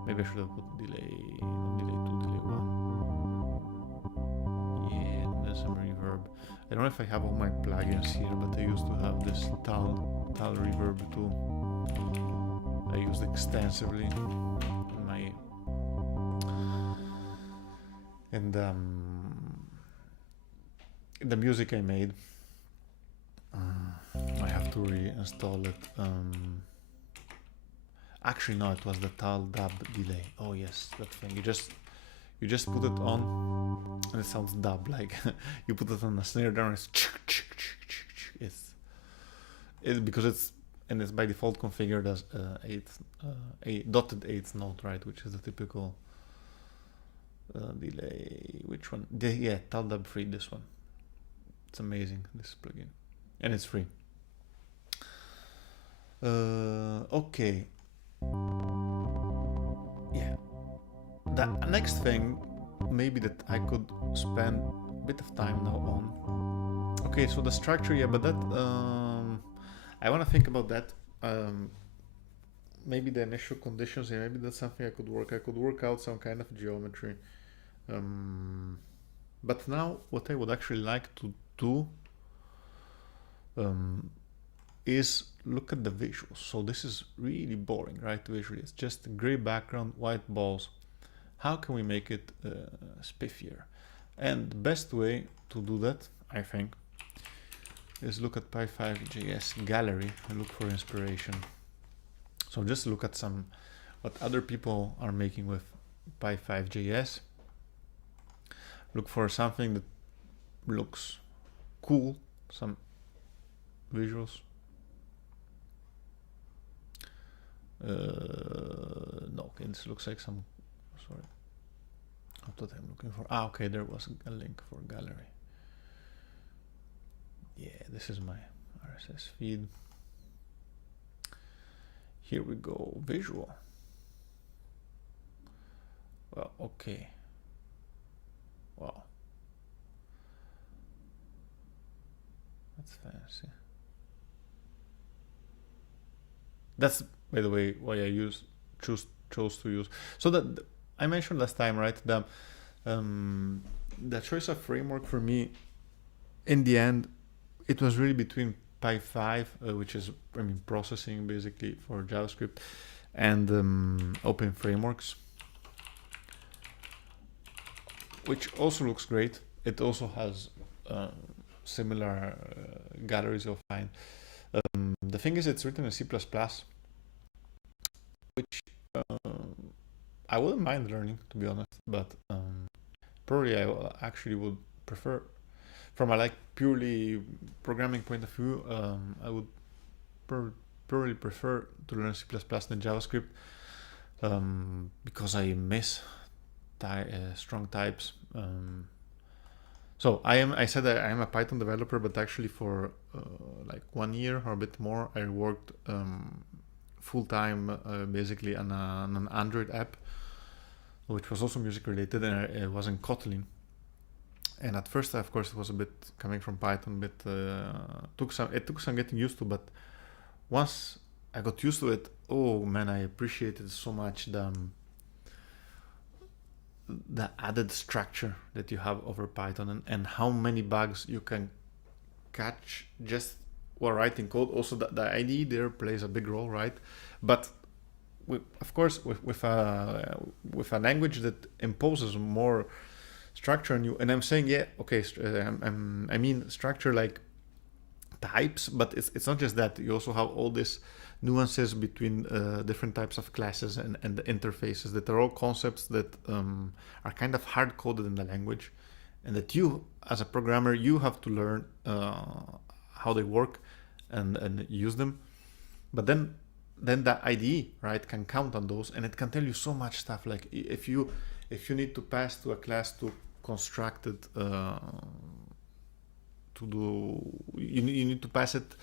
Maybe I should have put delay, not delay 2, delay 1. Yeah, and there's some reverb. I don't know if I have all my plugins here, but I used to have this tal reverb too. I used extensively in my in the music I made. I have to reinstall it. Actually, no, it was the tal dub delay. Oh yes, that thing. You just put it on, and it sounds dub like you put it on a snare drum. It's because it's by default configured as a dotted eighth note, right? Which is the typical delay. Which one? Yeah, tal dub free. This one. It's amazing, this plugin, and it's free. Okay. Yeah. The next thing, maybe that I could spend a bit of time now on. Okay, so the structure, yeah, but that I want to think about that. Maybe the initial conditions, yeah, maybe that's something I could work out some kind of geometry. But now, what I would actually like to do is look at the visuals. So this is really boring, right? Visually, it's just a gray background, white balls. How can we make it spiffier? And the best way to do that, I think, is look at Pi5JS gallery and look for inspiration. So just look at what other people are making with Pi5JS. Look for something that looks cool, some visuals. No, okay, this looks like some, sorry, not what I'm looking for. Ah, okay, there was a link for gallery. Yeah, this is my RSS feed. Here we go, visual. Well, okay. Wow. That's fancy. That's, by the way, why I chose to use. So that I mentioned last time, right? The choice of framework for me, in the end, it was really between Pi5, which is processing basically for JavaScript, and open frameworks, which also looks great. It also has similar galleries of fine. The thing is, it's written in C++, which I wouldn't mind learning, to be honest, but probably I actually would prefer, from a purely programming point of view, I would probably prefer to learn C++ than JavaScript, because I miss strong types. So I said that I am a Python developer, but actually for 1 year or a bit more, I worked full-time basically on an Android app, which was also music related, and it was in Kotlin. And at first, of course, it was a bit coming from Python, but it took some getting used to. But once I got used to it, oh man, I appreciated so much the added structure that you have over Python, and how many bugs you can catch just while writing code. Also, the IDE there plays a big role, right? But of course, with a language that imposes more structure on you, and I'm saying, yeah, okay, I mean structure like types, but it's not just that. You also have all these nuances between different types of classes and the interfaces, that are all concepts that are kind of hard coded in the language, and that you, as a programmer, you have to learn how they work and use them. But then the IDE, right, can count on those, and it can tell you so much stuff. Like if you need to pass to a class to construct it, you need to pass it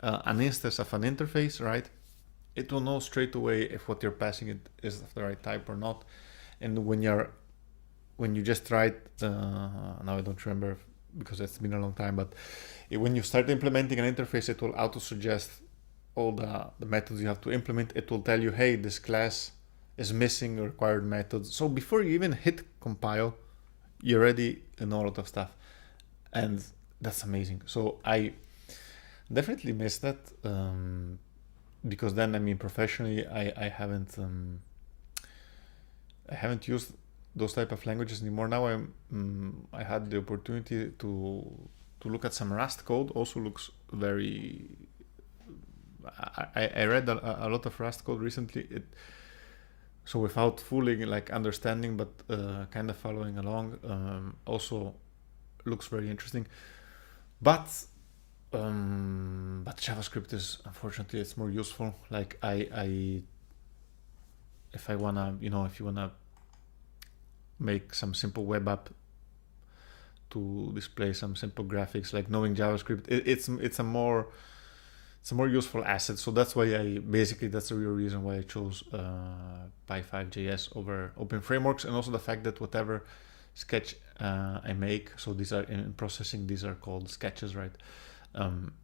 an instance of an interface, right? It will know straight away if what you're passing it is of the right type or not. And when you just write, now I don't remember because it's been a long time, but when you start implementing an interface, it will auto suggest all the methods you have to implement. It will tell you, hey, this class is missing required methods. So before you even hit compile, you already know a lot of stuff, and that's amazing. So I definitely miss that, because then, I mean, professionally, I haven't used those type of languages anymore. Now I had the opportunity to look at some Rust code. Also looks very I read a lot of Rust code recently. So without fully like understanding, but kind of following along, also looks very interesting. But JavaScript is, unfortunately, it's more useful. Like if I wanna, if you wanna make some simple web app to display some simple graphics, like knowing JavaScript, it's a more useful asset. So that's why that's the real reason why I chose Py5.js over open frameworks, and also the fact that whatever sketch I make, so these are in processing, these are called sketches, right?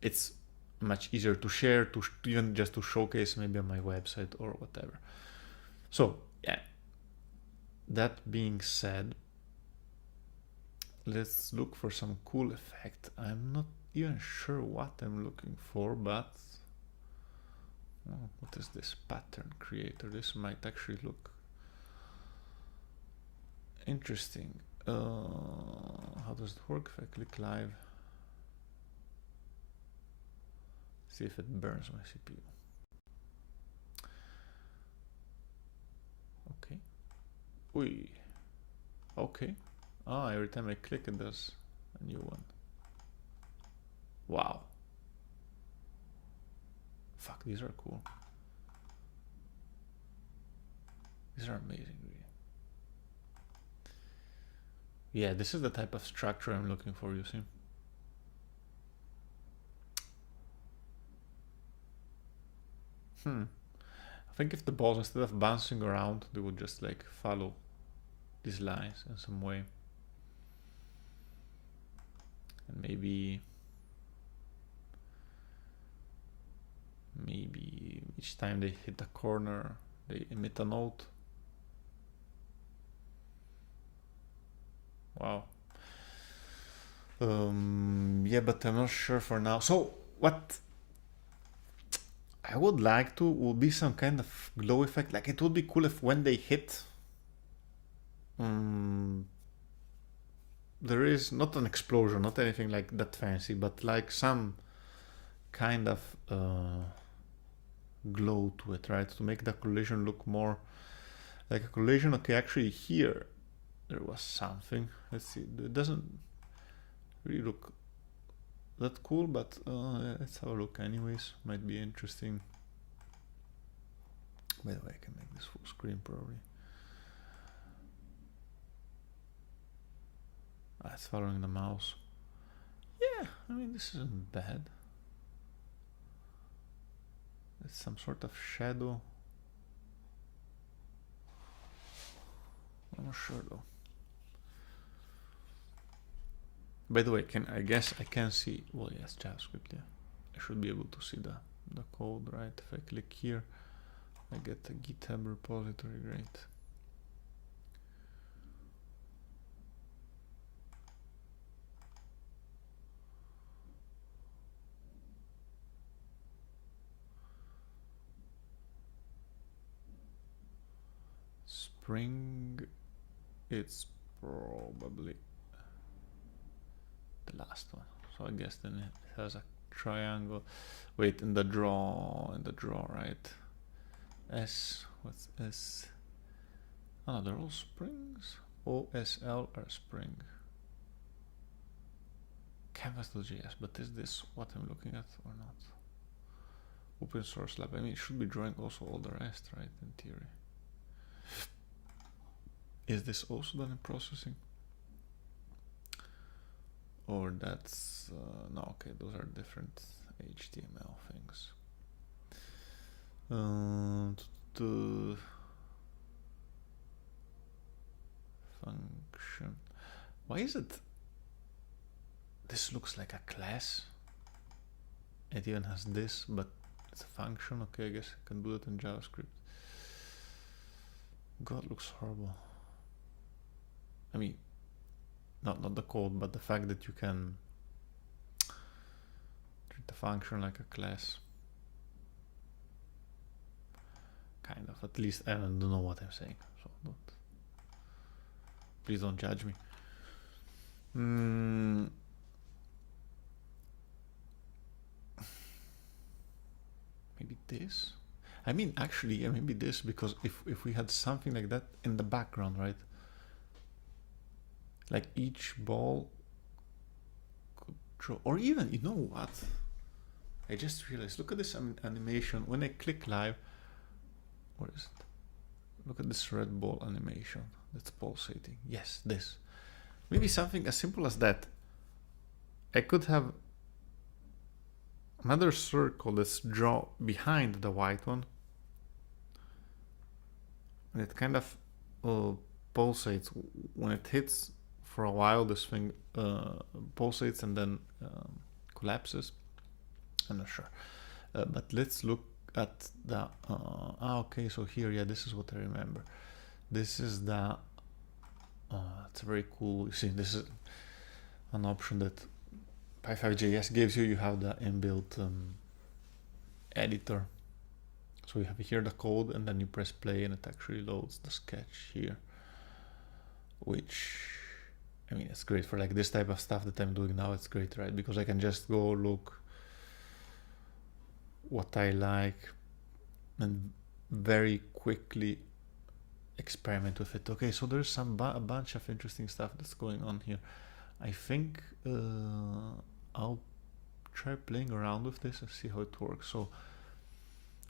It's much easier to share, to even just to showcase maybe on my website or whatever. So yeah, that being said, let's look for some cool effect. I'm not even sure what I'm looking for, but what is this pattern creator? This might actually look interesting. How does it work? If I click live, see if it burns my CPU. Okay. Ui. Okay. Oh, every time I click it does a new one. Wow. Fuck, these are cool. These are amazing, really. Yeah, this is the type of structure I'm looking for, you see. I think if the balls, instead of bouncing around, they would just like follow these lines in some way. And maybe each time they hit a corner, they emit a note. Wow. Yeah, but I'm not sure for now. So what I would like to would be some kind of glow effect. Like it would be cool if when they hit, there is not an explosion, not anything like that fancy, but like some kind of glow to it, right? To make the collision look more like a collision. Okay, actually here there was something. Let's see. It doesn't really look that cool, but let's have a look anyways. Might be interesting. By the way, I can make this full screen probably. It's following the mouse. Yeah, I mean, this isn't bad. It's some sort of shadow. I'm not sure though. By the way, I guess I can see, well, yes, JavaScript, yeah. I should be able to see the code, right? If I click here, I get a GitHub repository, great. Spring, it's probably the last one. So I guess then it has a triangle. Wait, in the draw, right? S, what's S? Oh, they're all springs. OSL are spring. Canvas.js, but is this what I'm looking at or not? Open source lab. I mean, it should be drawing also all the rest, right? In theory. Is this also done in processing? Or that's no, okay, those are different HTML things. The function. Why is it? This looks like a class. It even has this, but it's a function. Okay, I guess I can do it in JavaScript. God, looks horrible. I mean, not the code, but the fact that you can treat the function like a class. Kind of, at least. I don't know what I'm saying, so please don't judge me. this. I mean, actually, yeah, maybe this, because if we had something like that in the background, right? Like each ball could draw, or even, you know what? I just realized, look at this animation. When I click live, what is it? Look at this red ball animation that's pulsating. Yes, this. Maybe something as simple as that. I could have another circle that's drawn behind the white one. And it kind of pulsates. When it hits for a while, this thing pulsates and then collapses. I'm not sure. But let's look at the... okay, so here, yeah, this is what I remember. This is the... it's very cool. You see, this is an option that Pi5JS gives you. You have the inbuilt editor. So you have here the code, and then you press play and it actually loads the sketch here. Which, I mean, it's great for like this type of stuff that I'm doing now. It's great, right? Because I can just go look what I like and very quickly experiment with it. Okay, so there's a bunch of interesting stuff that's going on here. I think I'll try playing around with this and see how it works. So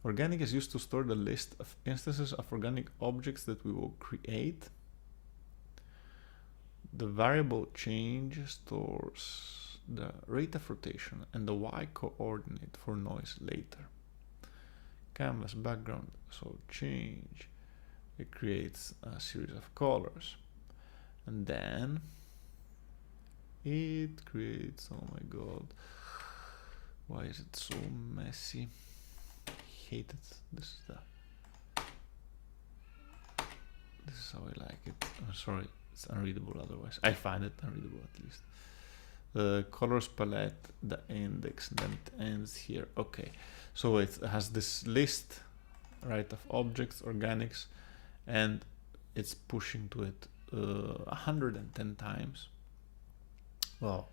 organic is used to store the list of instances of organic objects that we will create. The variable change stores the rate of rotation and the y coordinate for noise later. Canvas background, so change, it creates a series of colors, and then it creates, oh my god, why is it so messy? I hate it. This is how I like it. I'm sorry, it's unreadable otherwise. I find it unreadable at least. The colors palette, the index, and then it ends here. Okay, so it has this list, right, of objects, organics, and it's pushing to it 110 times. Well,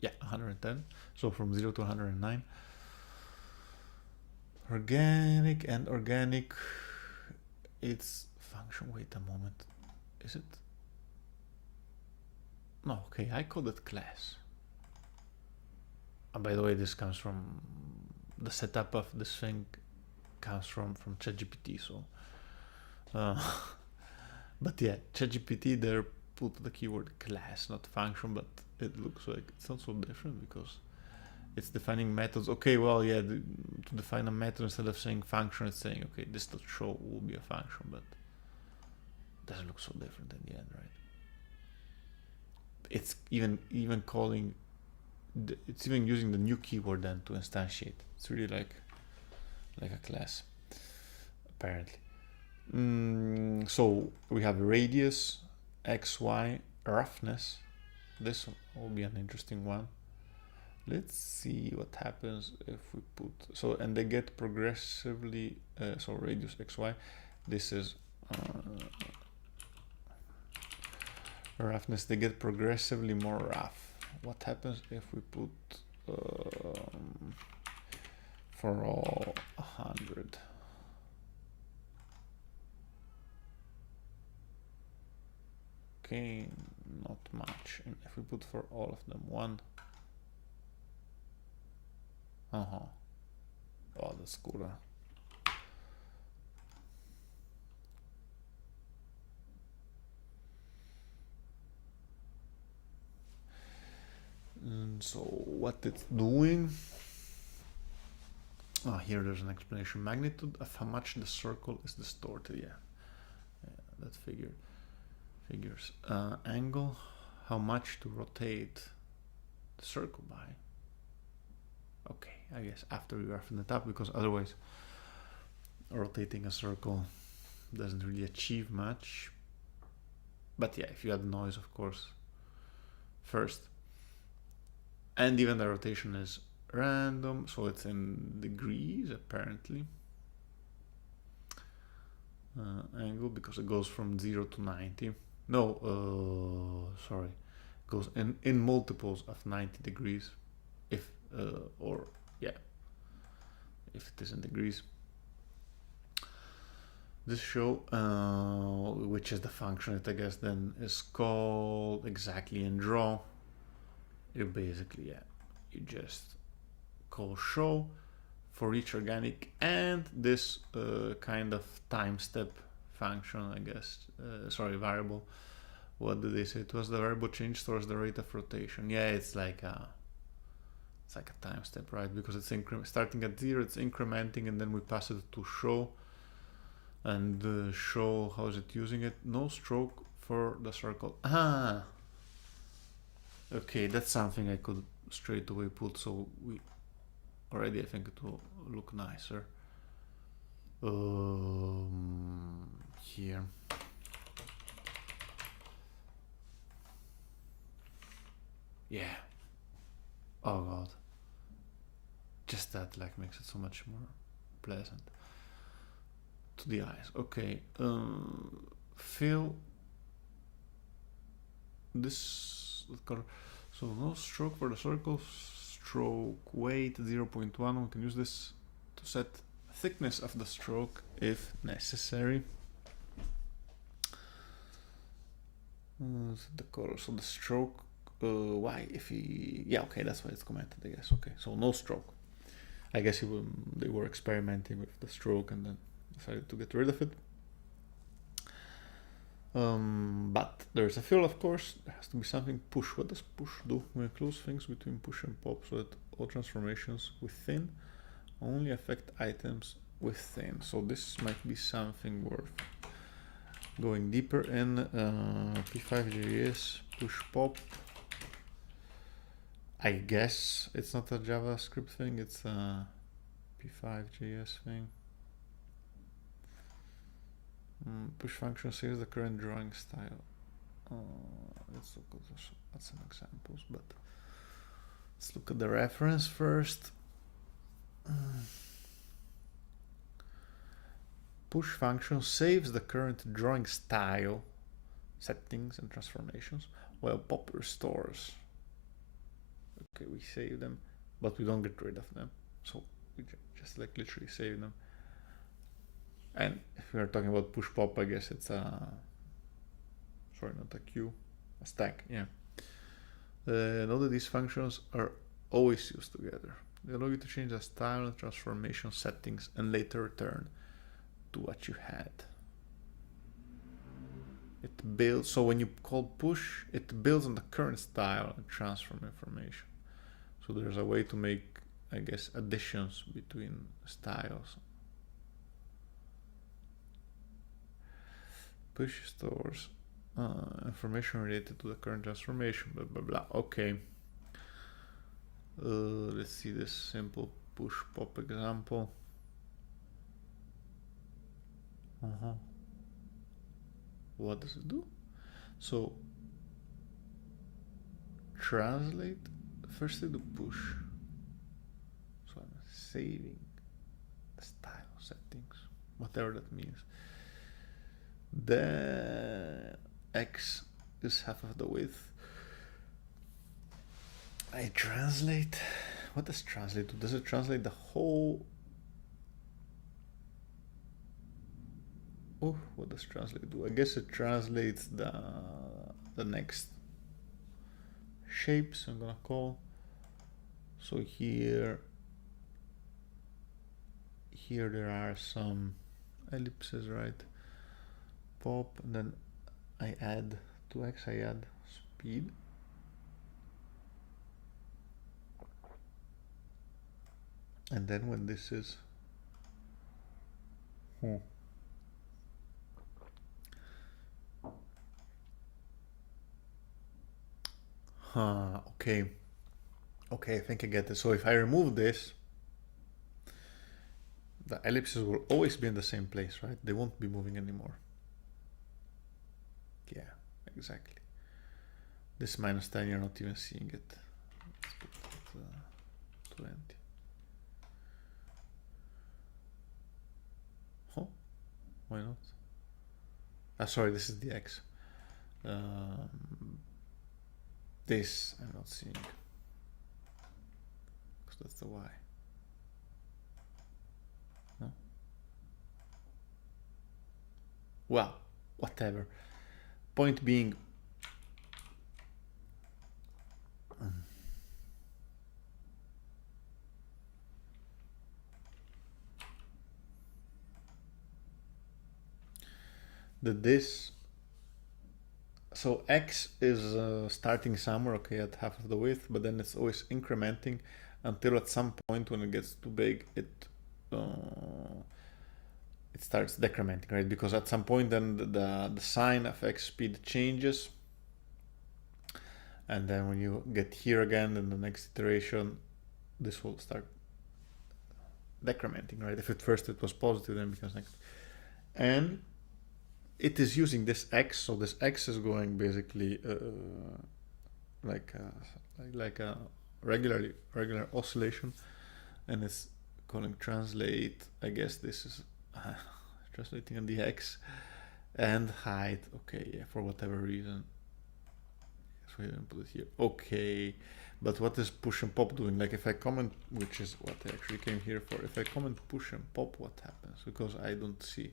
yeah, 110. So from 0 to 109. Organic and organic. It's function. Wait a moment. Is it? No, okay, I called it class. And by the way, this comes from the setup of this thing comes from ChatGPT. So, but yeah, ChatGPT there put the keyword class, not function, but it looks like it's not so different because it's defining methods. Okay, well, yeah, to define a method instead of saying function, it's saying, okay, this dot show will be a function, but it doesn't look so different in the end, right? It's even calling, it's even using the new keyword then to instantiate. It's really like a class, apparently. So we have radius, XY, roughness. This will be an interesting one. Let's see what happens if we put, so, and they get progressively, so radius XY, this is roughness, they get progressively more rough. What happens if we put for all 100? Okay, not much. And if we put for all of them 1, oh, that's cooler. So what it's doing, here there's an explanation. Magnitude of how much the circle is distorted. Yeah, that figures. Angle, how much to rotate the circle by. Okay, I guess after we roughen it up, because otherwise rotating a circle doesn't really achieve much. But yeah, if you add noise, of course, first. And even the rotation is random, so it's in degrees apparently. Angle, because it goes from 0 to 90. No, sorry, it goes in multiples of 90 degrees. If or yeah, if it is in degrees. this show, which is the function that I guess then is called exactly in draw. You basically, you just call show for each organic and this kind of time step function, I guess, sorry, variable. What did they say? It was the variable change towards the rate of rotation. Yeah, it's like a time step, right? Because it's starting at 0, it's incrementing, and then we pass it to show. And show, how is it using it? No stroke for the circle. Ah, okay, that's something I could straight away put, so we already, I think it will look nicer. Here. Yeah. Oh god. Just that like makes it so much more pleasant to the eyes. Okay. Fill this color. So no stroke for the circle. Stroke weight 0.1. We can use this to set thickness of the stroke if necessary. The color. So the stroke. Why? If he, yeah, okay, that's why it's commented, I guess. Okay, so no stroke. I guess they were experimenting with the stroke and then decided to get rid of it. But there's a fill, of course. There has to be something push. What does push do? We enclose things between push and pop so that all transformations within only affect items within. So this might be something worth going deeper in. P5JS push pop. I guess it's not a JavaScript thing, it's a P5JS thing. Push function saves the current drawing style. Let's look at some examples, but let's look at the reference first. Push function saves the current drawing style, settings and transformations, while pop restores. Okay, we save them, but we don't get rid of them. So we just like literally save them. And if we are talking about push pop, I guess it's a, sorry, not a queue, a stack, yeah. Note that these functions are always used together. They allow you to change the style and transformation settings and later return to what you had. It builds, so when you call push, it builds on the current style and transform information. So there's a way to make, I guess, additions between styles. Push stores information related to the current transformation, blah, blah, blah. Okay. Let's see this simple push pop example. What does it do? So translate, firstly the push. So I'm saving the style settings, whatever that means. The X is half of the width. I translate. What does translate do? Does it translate the whole? Oh, what does translate do? I guess it translates the next shapes I'm gonna call. So here there are some ellipses, right? Pop, and then I add to X, I add speed. And then when this is okay. Okay, I think I get it. So if I remove this, the ellipses will always be in the same place, right? They won't be moving anymore. Yeah, exactly. This -10, you're not even seeing it. Let's put it at 20. Oh, why not? Sorry, this is the X. This I'm not seeing, because that's the Y. No? Well, whatever. Point being, that this, so X is starting somewhere, okay, at half of the width, but then it's always incrementing until at some point when it gets too big, it starts decrementing, right? Because at some point then the sign of X speed changes, and then when you get here again in the next iteration, this will start decrementing, right? If at first it was positive, then it becomes negative. And it is using this X, so this X is going basically like a regular oscillation, and it's calling translate. I guess this is translating on the X, and height. Okay, yeah, for whatever reason. So you put it here. Okay, but what is push and pop doing? Like if I comment, which is what I actually came here for, if I comment push and pop, what happens? Because I don't see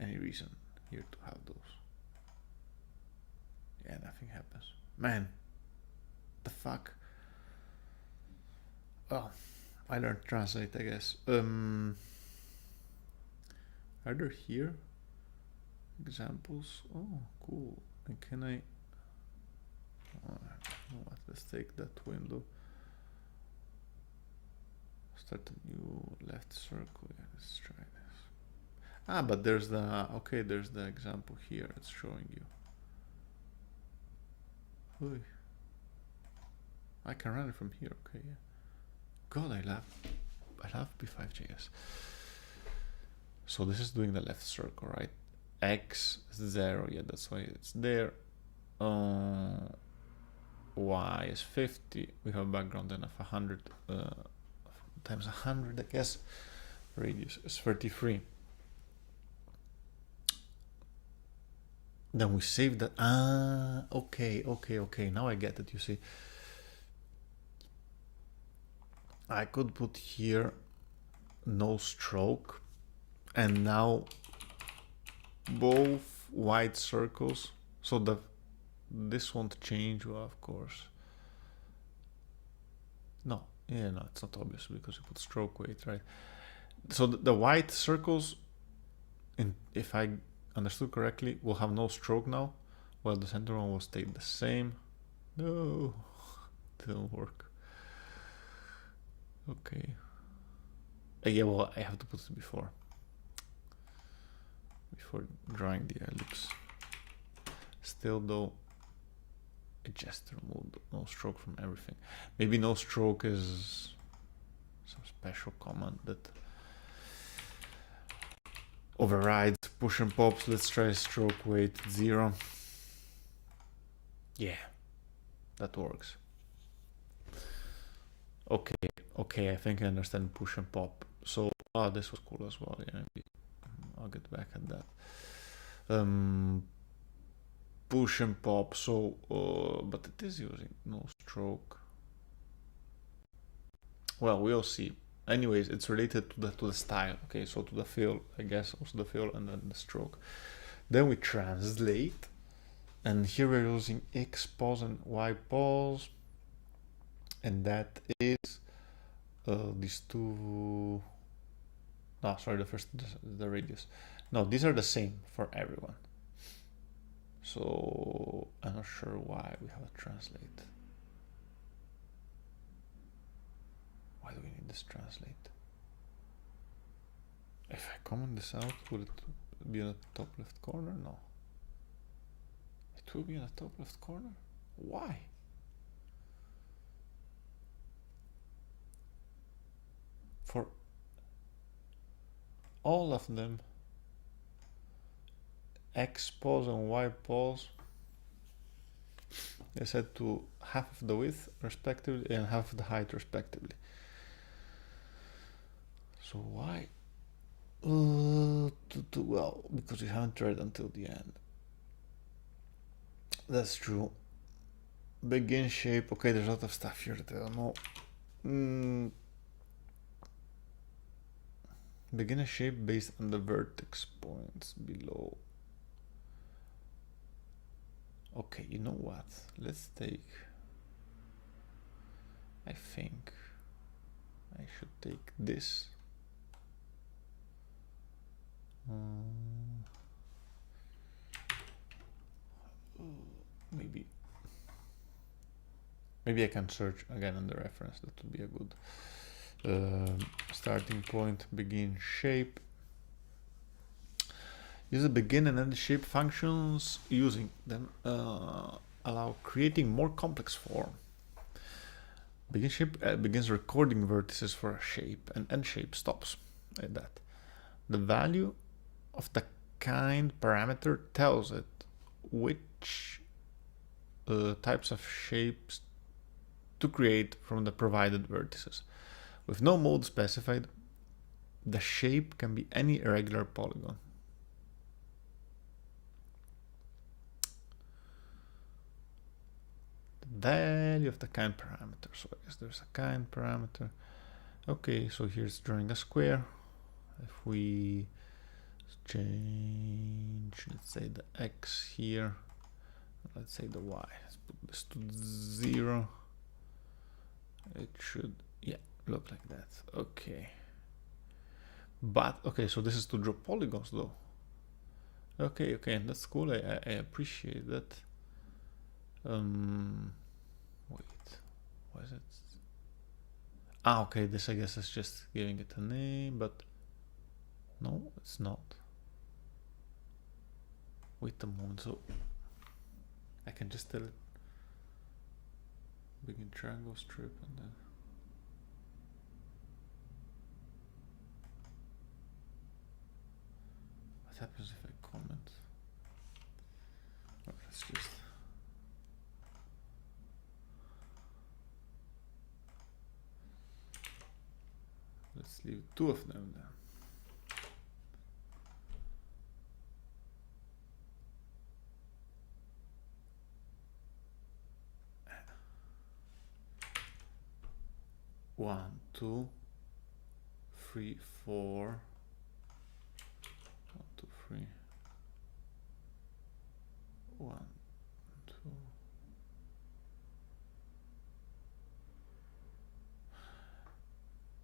any reason here to have those. Yeah, nothing happens. Man, the fuck? Oh, I learned translate, I guess. Are there here examples? Oh, cool. And can I? What? Let's take that window. Start a new left circle. Yeah, let's try this. Ah, but there's the okay. There's the example here. It's showing you. Oy. I can run it from here. Okay, yeah. God, I love B5JS. So this is doing the left circle, right? X is 0, yeah, that's why it's there. Y is 50. We have a background then of 100 times 100, I guess. Radius is 33. Then we save that. Ah, okay. Now I get it, you see. I could put here no stroke, and now both white circles, so this won't change. Well, of course, no, it's not obvious because you put stroke weight, right? So the white circles, if I understood correctly, will have no stroke now, while the center one will stay the same. No, didn't work. Okay. Yeah, well, I have to put it before drawing the ellipse. Still though, it just removed no stroke from everything. Maybe no stroke is some special command that overrides push and pops. Let's try stroke weight 0. Yeah, that works. Okay, I think I understand push and pop. So, this was cool as well. Yeah, maybe I'll get back at that. Push and pop. So, but it is using no stroke. Well, we'll see. Anyways, it's related to the style. Okay, so to the fill, I guess, also the fill and then the stroke. Then we translate, and here we're using X pause and Y pause, and that is these two. No, sorry, the radius. No, these are the same for everyone. So I'm not sure why we have a translate. Why do we need this translate? If I comment this out, would it be in the top left corner? No. It will be in the top left corner? Why? For all of them, X pause and Y pause, they set to half of the width respectively and half of the height respectively. So why? Well, because we haven't tried until the end. That's true. Begin shape. Okay, there's a lot of stuff here that I don't know. Begin a shape based on the vertex point. points below. Okay, you know what? Let's take, I think I should take this. Maybe I can search again in the reference. That would be a good starting point. Begin shape. Use the begin and end shape functions. Using them allow creating more complex form. Begin shape begins recording vertices for a shape, and end shape stops like that. The value of the kind parameter tells it which types of shapes to create from the provided vertices. With no mode specified, the shape can be any irregular polygon. The value of the kind parameter. So I guess there's a kind parameter. Okay, so here's drawing a square. If we change, let's say the x here, let's say the y, let's put this to 0. It should, yeah, look like that. Okay. But, okay, so this is to draw polygons though. Okay, that's cool. I appreciate that. Wait, what is it? Ah, okay, this I guess is just giving it a name, but no, it's not. Wait a moment, so I can just tell it begin triangle strip and then what happens if I comment? Oh, let's just leave 2 of them then. One, 2, 3, 4. 1, 2, 3. 1, 2.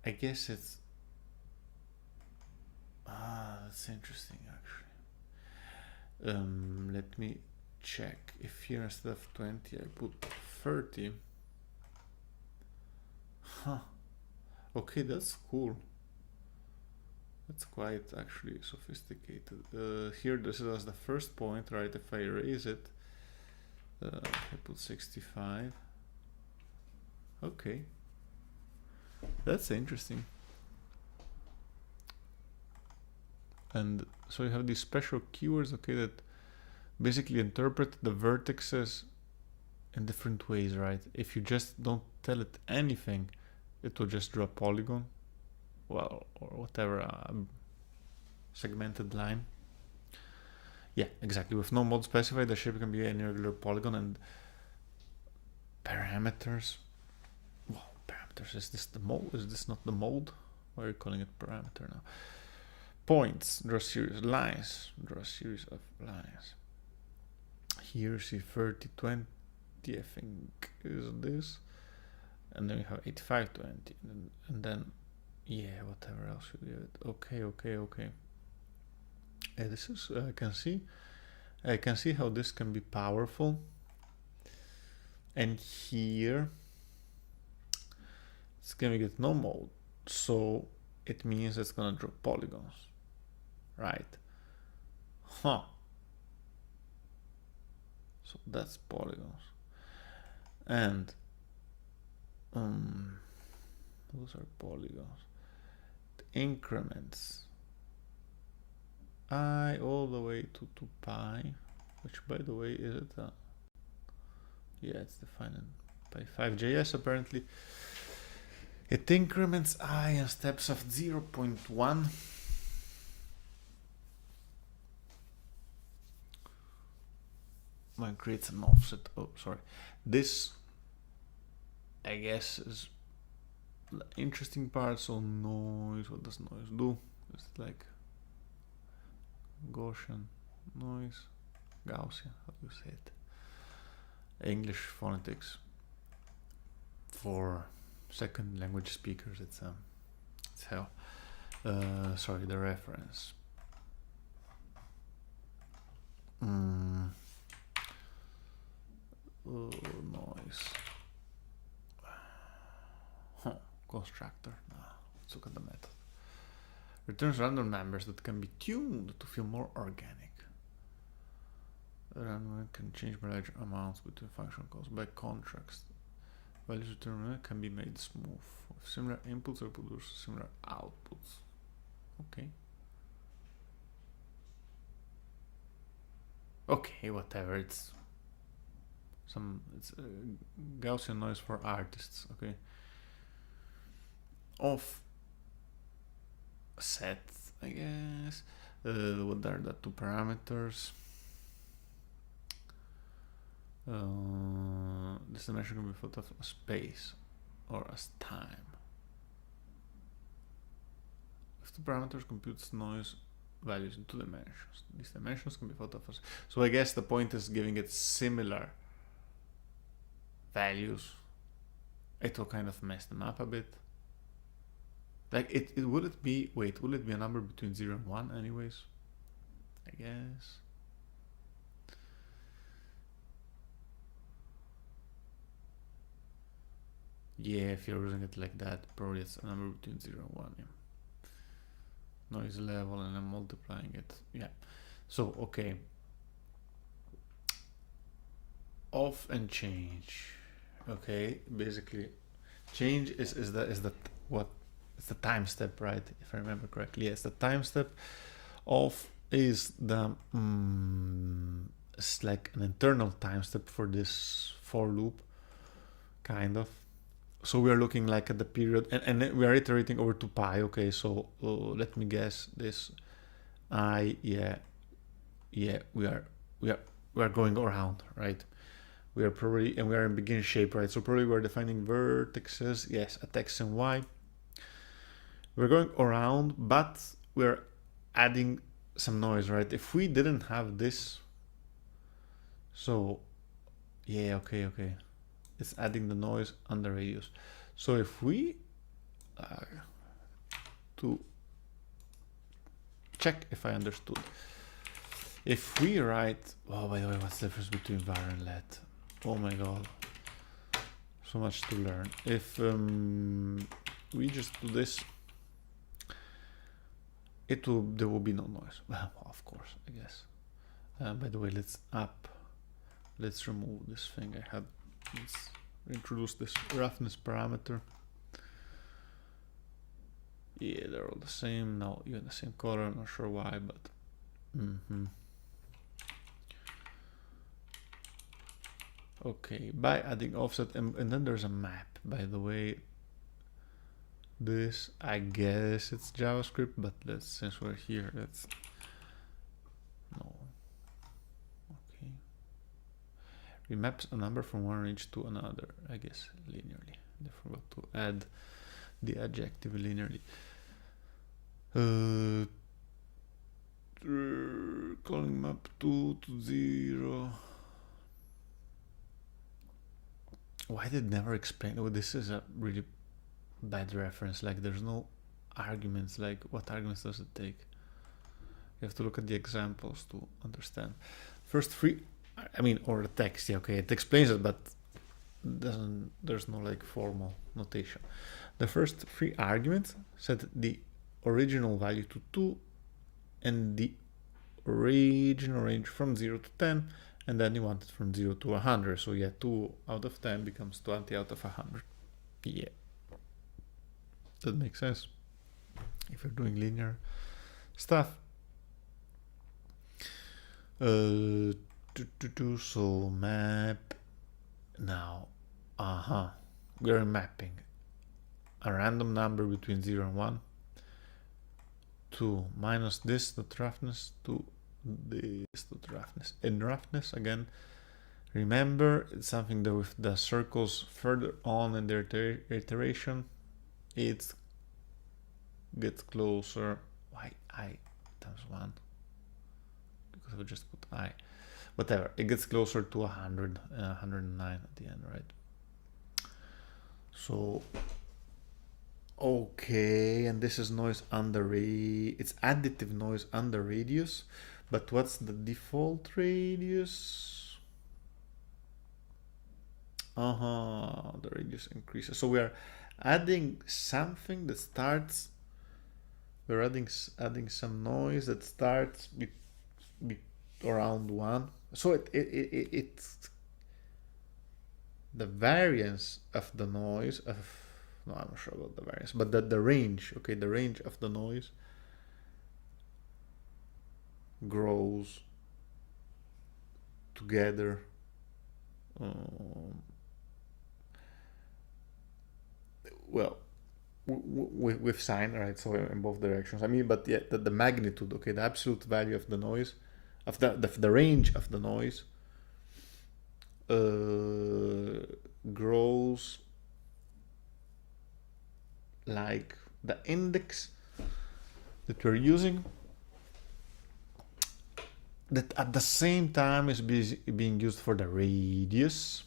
I guess it's that's interesting actually. Let me check if here instead of 20 I put 30. Huh. Okay, that's cool. That's quite actually sophisticated. Here this is as the first point, right? If I erase it, I put 65. Okay, that's interesting. And so you have these special keywords, okay, that basically interpret the vertices in different ways, right? If you just don't tell it anything, it will just draw a polygon, well, or whatever, segmented line. Yeah, exactly. With no mode specified, the shape can be any regular polygon. And parameters. Well, parameters, is this the mode? Is this not the mode? Why are you calling it parameter now? Points, draw a series. Lines, draw a series of lines. Here, see 30, 20, I think is this. And then we have 85, 20. And then, yeah, whatever else you give it. Okay. This is, I can see how this can be powerful. And here, it's gonna get no mode. So it means it's gonna draw polygons, right? Huh. So that's polygons. And those are polygons. The increments I all the way to 2 pi, which by the way is it yeah, it's defined by 5JS apparently. It increments I in steps of 0.1. Mine creates an offset. Oh, sorry. This, I guess, is the interesting part. So noise, what does noise do? It's like Gaussian noise, Gaussian, how do you say it? English phonetics for second language speakers, it's hell. Sorry, the reference. Noise. Constructor. Let's look at the method. Returns random numbers that can be tuned to feel more organic. The random can change by large amounts between function calls. By contrast, values returned can be made smooth with similar inputs or produce similar outputs. Okay. Okay, whatever. It's Gaussian noise for artists. Okay. Offset, I guess. What are the two parameters? This dimension can be thought of as space or as time. If the parameters computes noise values in 2 dimensions, these dimensions can be thought of as. So I guess the point is giving it similar values. It will kind of mess them up a bit. Like will it be a number between 0 and 1 anyways? I guess. Yeah, if you're using it like that, probably it's a number between 0 and 1, yeah. Noise level, and I'm multiplying it, yeah. So, okay. Off and change. Okay, basically, change is the time step, right? If I remember correctly, yes, the time step. Off is the it's like an internal time step for this for loop, kind of. So we are looking like at the period, and we are iterating over 2 pi. Okay, so let me guess this. We are going around, right? We are probably, and we are in begin shape, right? So probably we're defining vertices, yes, at x and y. We're going around, but we're adding some noise, right? If we didn't have this, so yeah, okay. It's adding the noise on the radius. So if we to check if I understood, if we write, oh, by the way, what's the difference between var and let? Oh my god, so much to learn. If we just do this, there will be no noise. Well, of course, I guess. By the way, let's remove this thing I had. Let's introduce this roughness parameter. Yeah, they're all the same now, even the same color. I'm not sure why, but okay, by adding offset, and then there's a map, by the way. This, I guess it's JavaScript, but since we're here, let's no. Okay, remaps a number from one range to another, I guess linearly. I forgot to add the adjective linearly. Calling map 2 to 0. Why did never explain? Oh, this is a really bad reference. Like, there's no arguments. Like, what arguments does it take? You have to look at the examples to understand. First 3, I mean, or the text. Yeah, okay, it explains it, but there's no like formal notation. The first 3 arguments set the original value to 2 and the original range from 0 to 10, and then you want it from 0 to 100. So yeah, 2 out of 10 becomes 20 out of 100. Yeah, that makes sense if you're doing linear stuff. So map now. We're mapping a random number between 0 and 1 to minus this dot roughness to this dot roughness. In roughness, again, remember, it's something that with the circles further on in their iteration, it gets closer. Why I times 1? just put I. Whatever, it gets closer to 100, 109 at the end, right? So, okay, and this is noise under it's additive noise under radius, but what's the default radius? The radius increases. So we are adding something that starts, we're adding some noise that starts with around 1. So it's the variance of the noise of, no, I'm not sure about the variance, but the range, okay, the range of the noise grows together well with sign, right? So in both directions. I mean, but yeah, the magnitude, okay, the absolute value of the noise, of the range of the noise grows like the index that we're using, that at the same time is being used for the radius,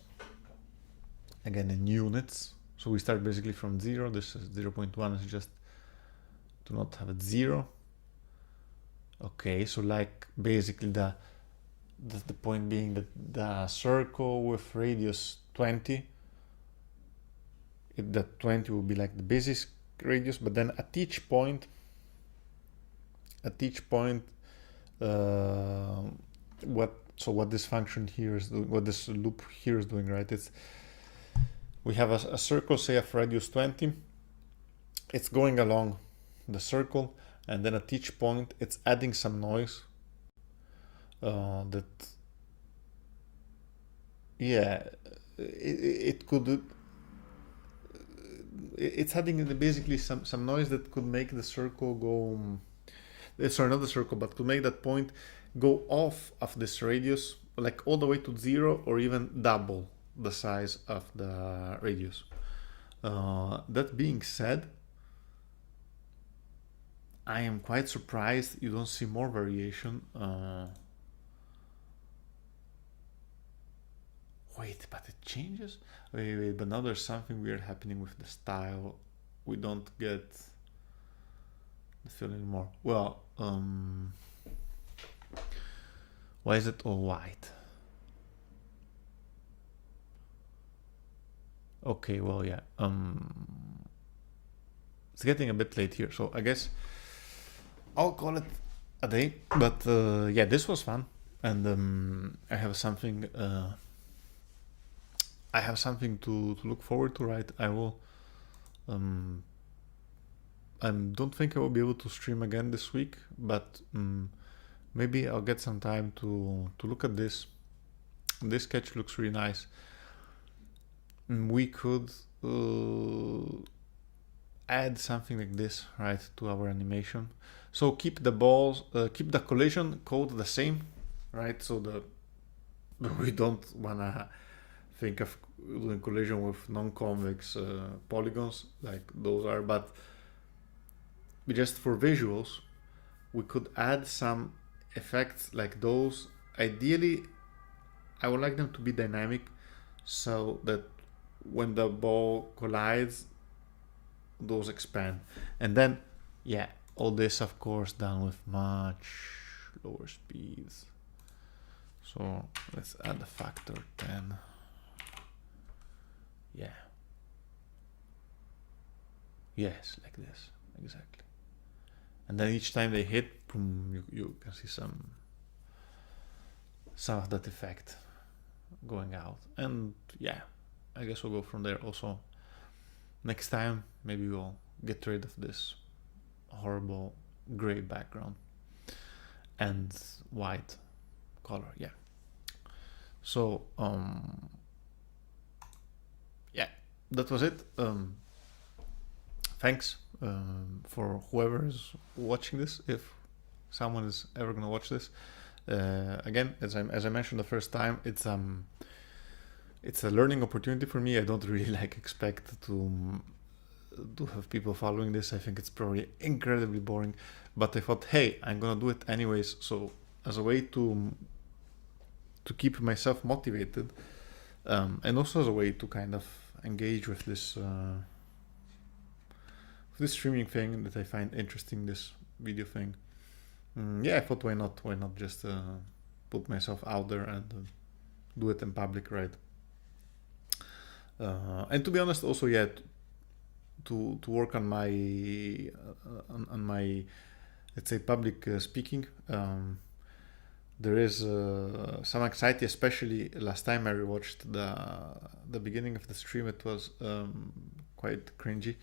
again in units. So we start basically from 0. This is 0.1 is just to not have it 0. Okay, so like basically the point being that the circle with radius 20, that 20 will be like the basic radius, but then at each point what this function here is doing, what this loop here is doing, right? It's, we have a circle, say of radius 20, it's going along the circle, and then at each point it's adding some noise that, yeah, it could, it's adding basically some noise that could make the circle go, sorry, not the circle, but could make that point go off of this radius, like all the way to 0, or even double the size of the radius. That being said, I am quite surprised you don't see more variation. Wait, but it changes? Wait, but now there's something weird happening with the style. We don't get the fill anymore. Well, why is it all white? Okay, well, yeah. It's getting a bit late here, so I guess I'll call it a day. But yeah, this was fun, and I have something. I have something to look forward to, right? I will. I don't think I will be able to stream again this week, but maybe I'll get some time to look at this. This sketch looks really nice. We could add something like this, right, to our animation. So keep the balls, keep the collision code the same, right? So we don't wanna think of doing collision with non-convex polygons like those are, but just for visuals, we could add some effects like those. Ideally, I would like them to be dynamic, so that when the ball collides, those expand. And then, yeah, all this, of course, done with much lower speeds. So let's add a factor 10. Yeah. Yes, like this, exactly. And then each time they hit, boom, you can see some of that effect going out. And yeah, I guess we'll go from there. Also, next time, maybe we'll get rid of this horrible gray background and white color. Yeah. So, yeah, that was it. Thanks for whoever is watching this, if someone is ever gonna watch this. Again, as I mentioned the first time, it's a learning opportunity for me. I don't really expect to have people following this. I think it's probably incredibly boring, but I thought, hey, I'm gonna do it anyways, so as a way to keep myself motivated, and also as a way to kind of engage with this streaming thing that I find interesting, this video thing. Yeah, I thought why not just put myself out there and do it in public, right? And to be honest, also, yeah, to work on my on my, let's say, public speaking. There is some anxiety, especially last time I rewatched the beginning of the stream. It was quite cringy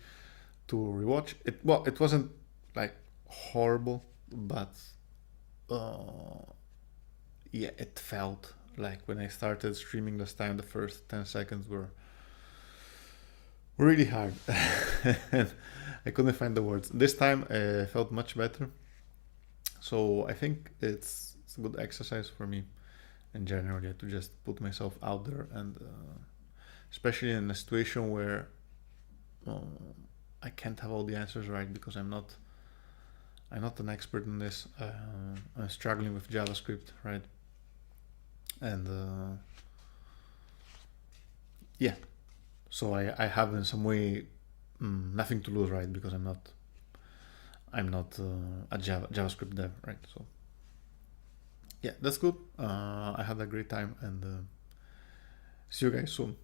to rewatch it. Well, it wasn't like horrible, but yeah, it felt like when I started streaming last time, the first 10 seconds were really hard. And I couldn't find the words. This time I felt much better. So I think it's a good exercise for me in general, yeah, to just put myself out there, and especially in a situation where I can't have all the answers right, because I'm not an expert in this. I'm struggling with JavaScript, right? And yeah, so I have in some way nothing to lose, right? Because I'm not a JavaScript dev, right? So yeah, that's good. I had a great time, and see you guys soon.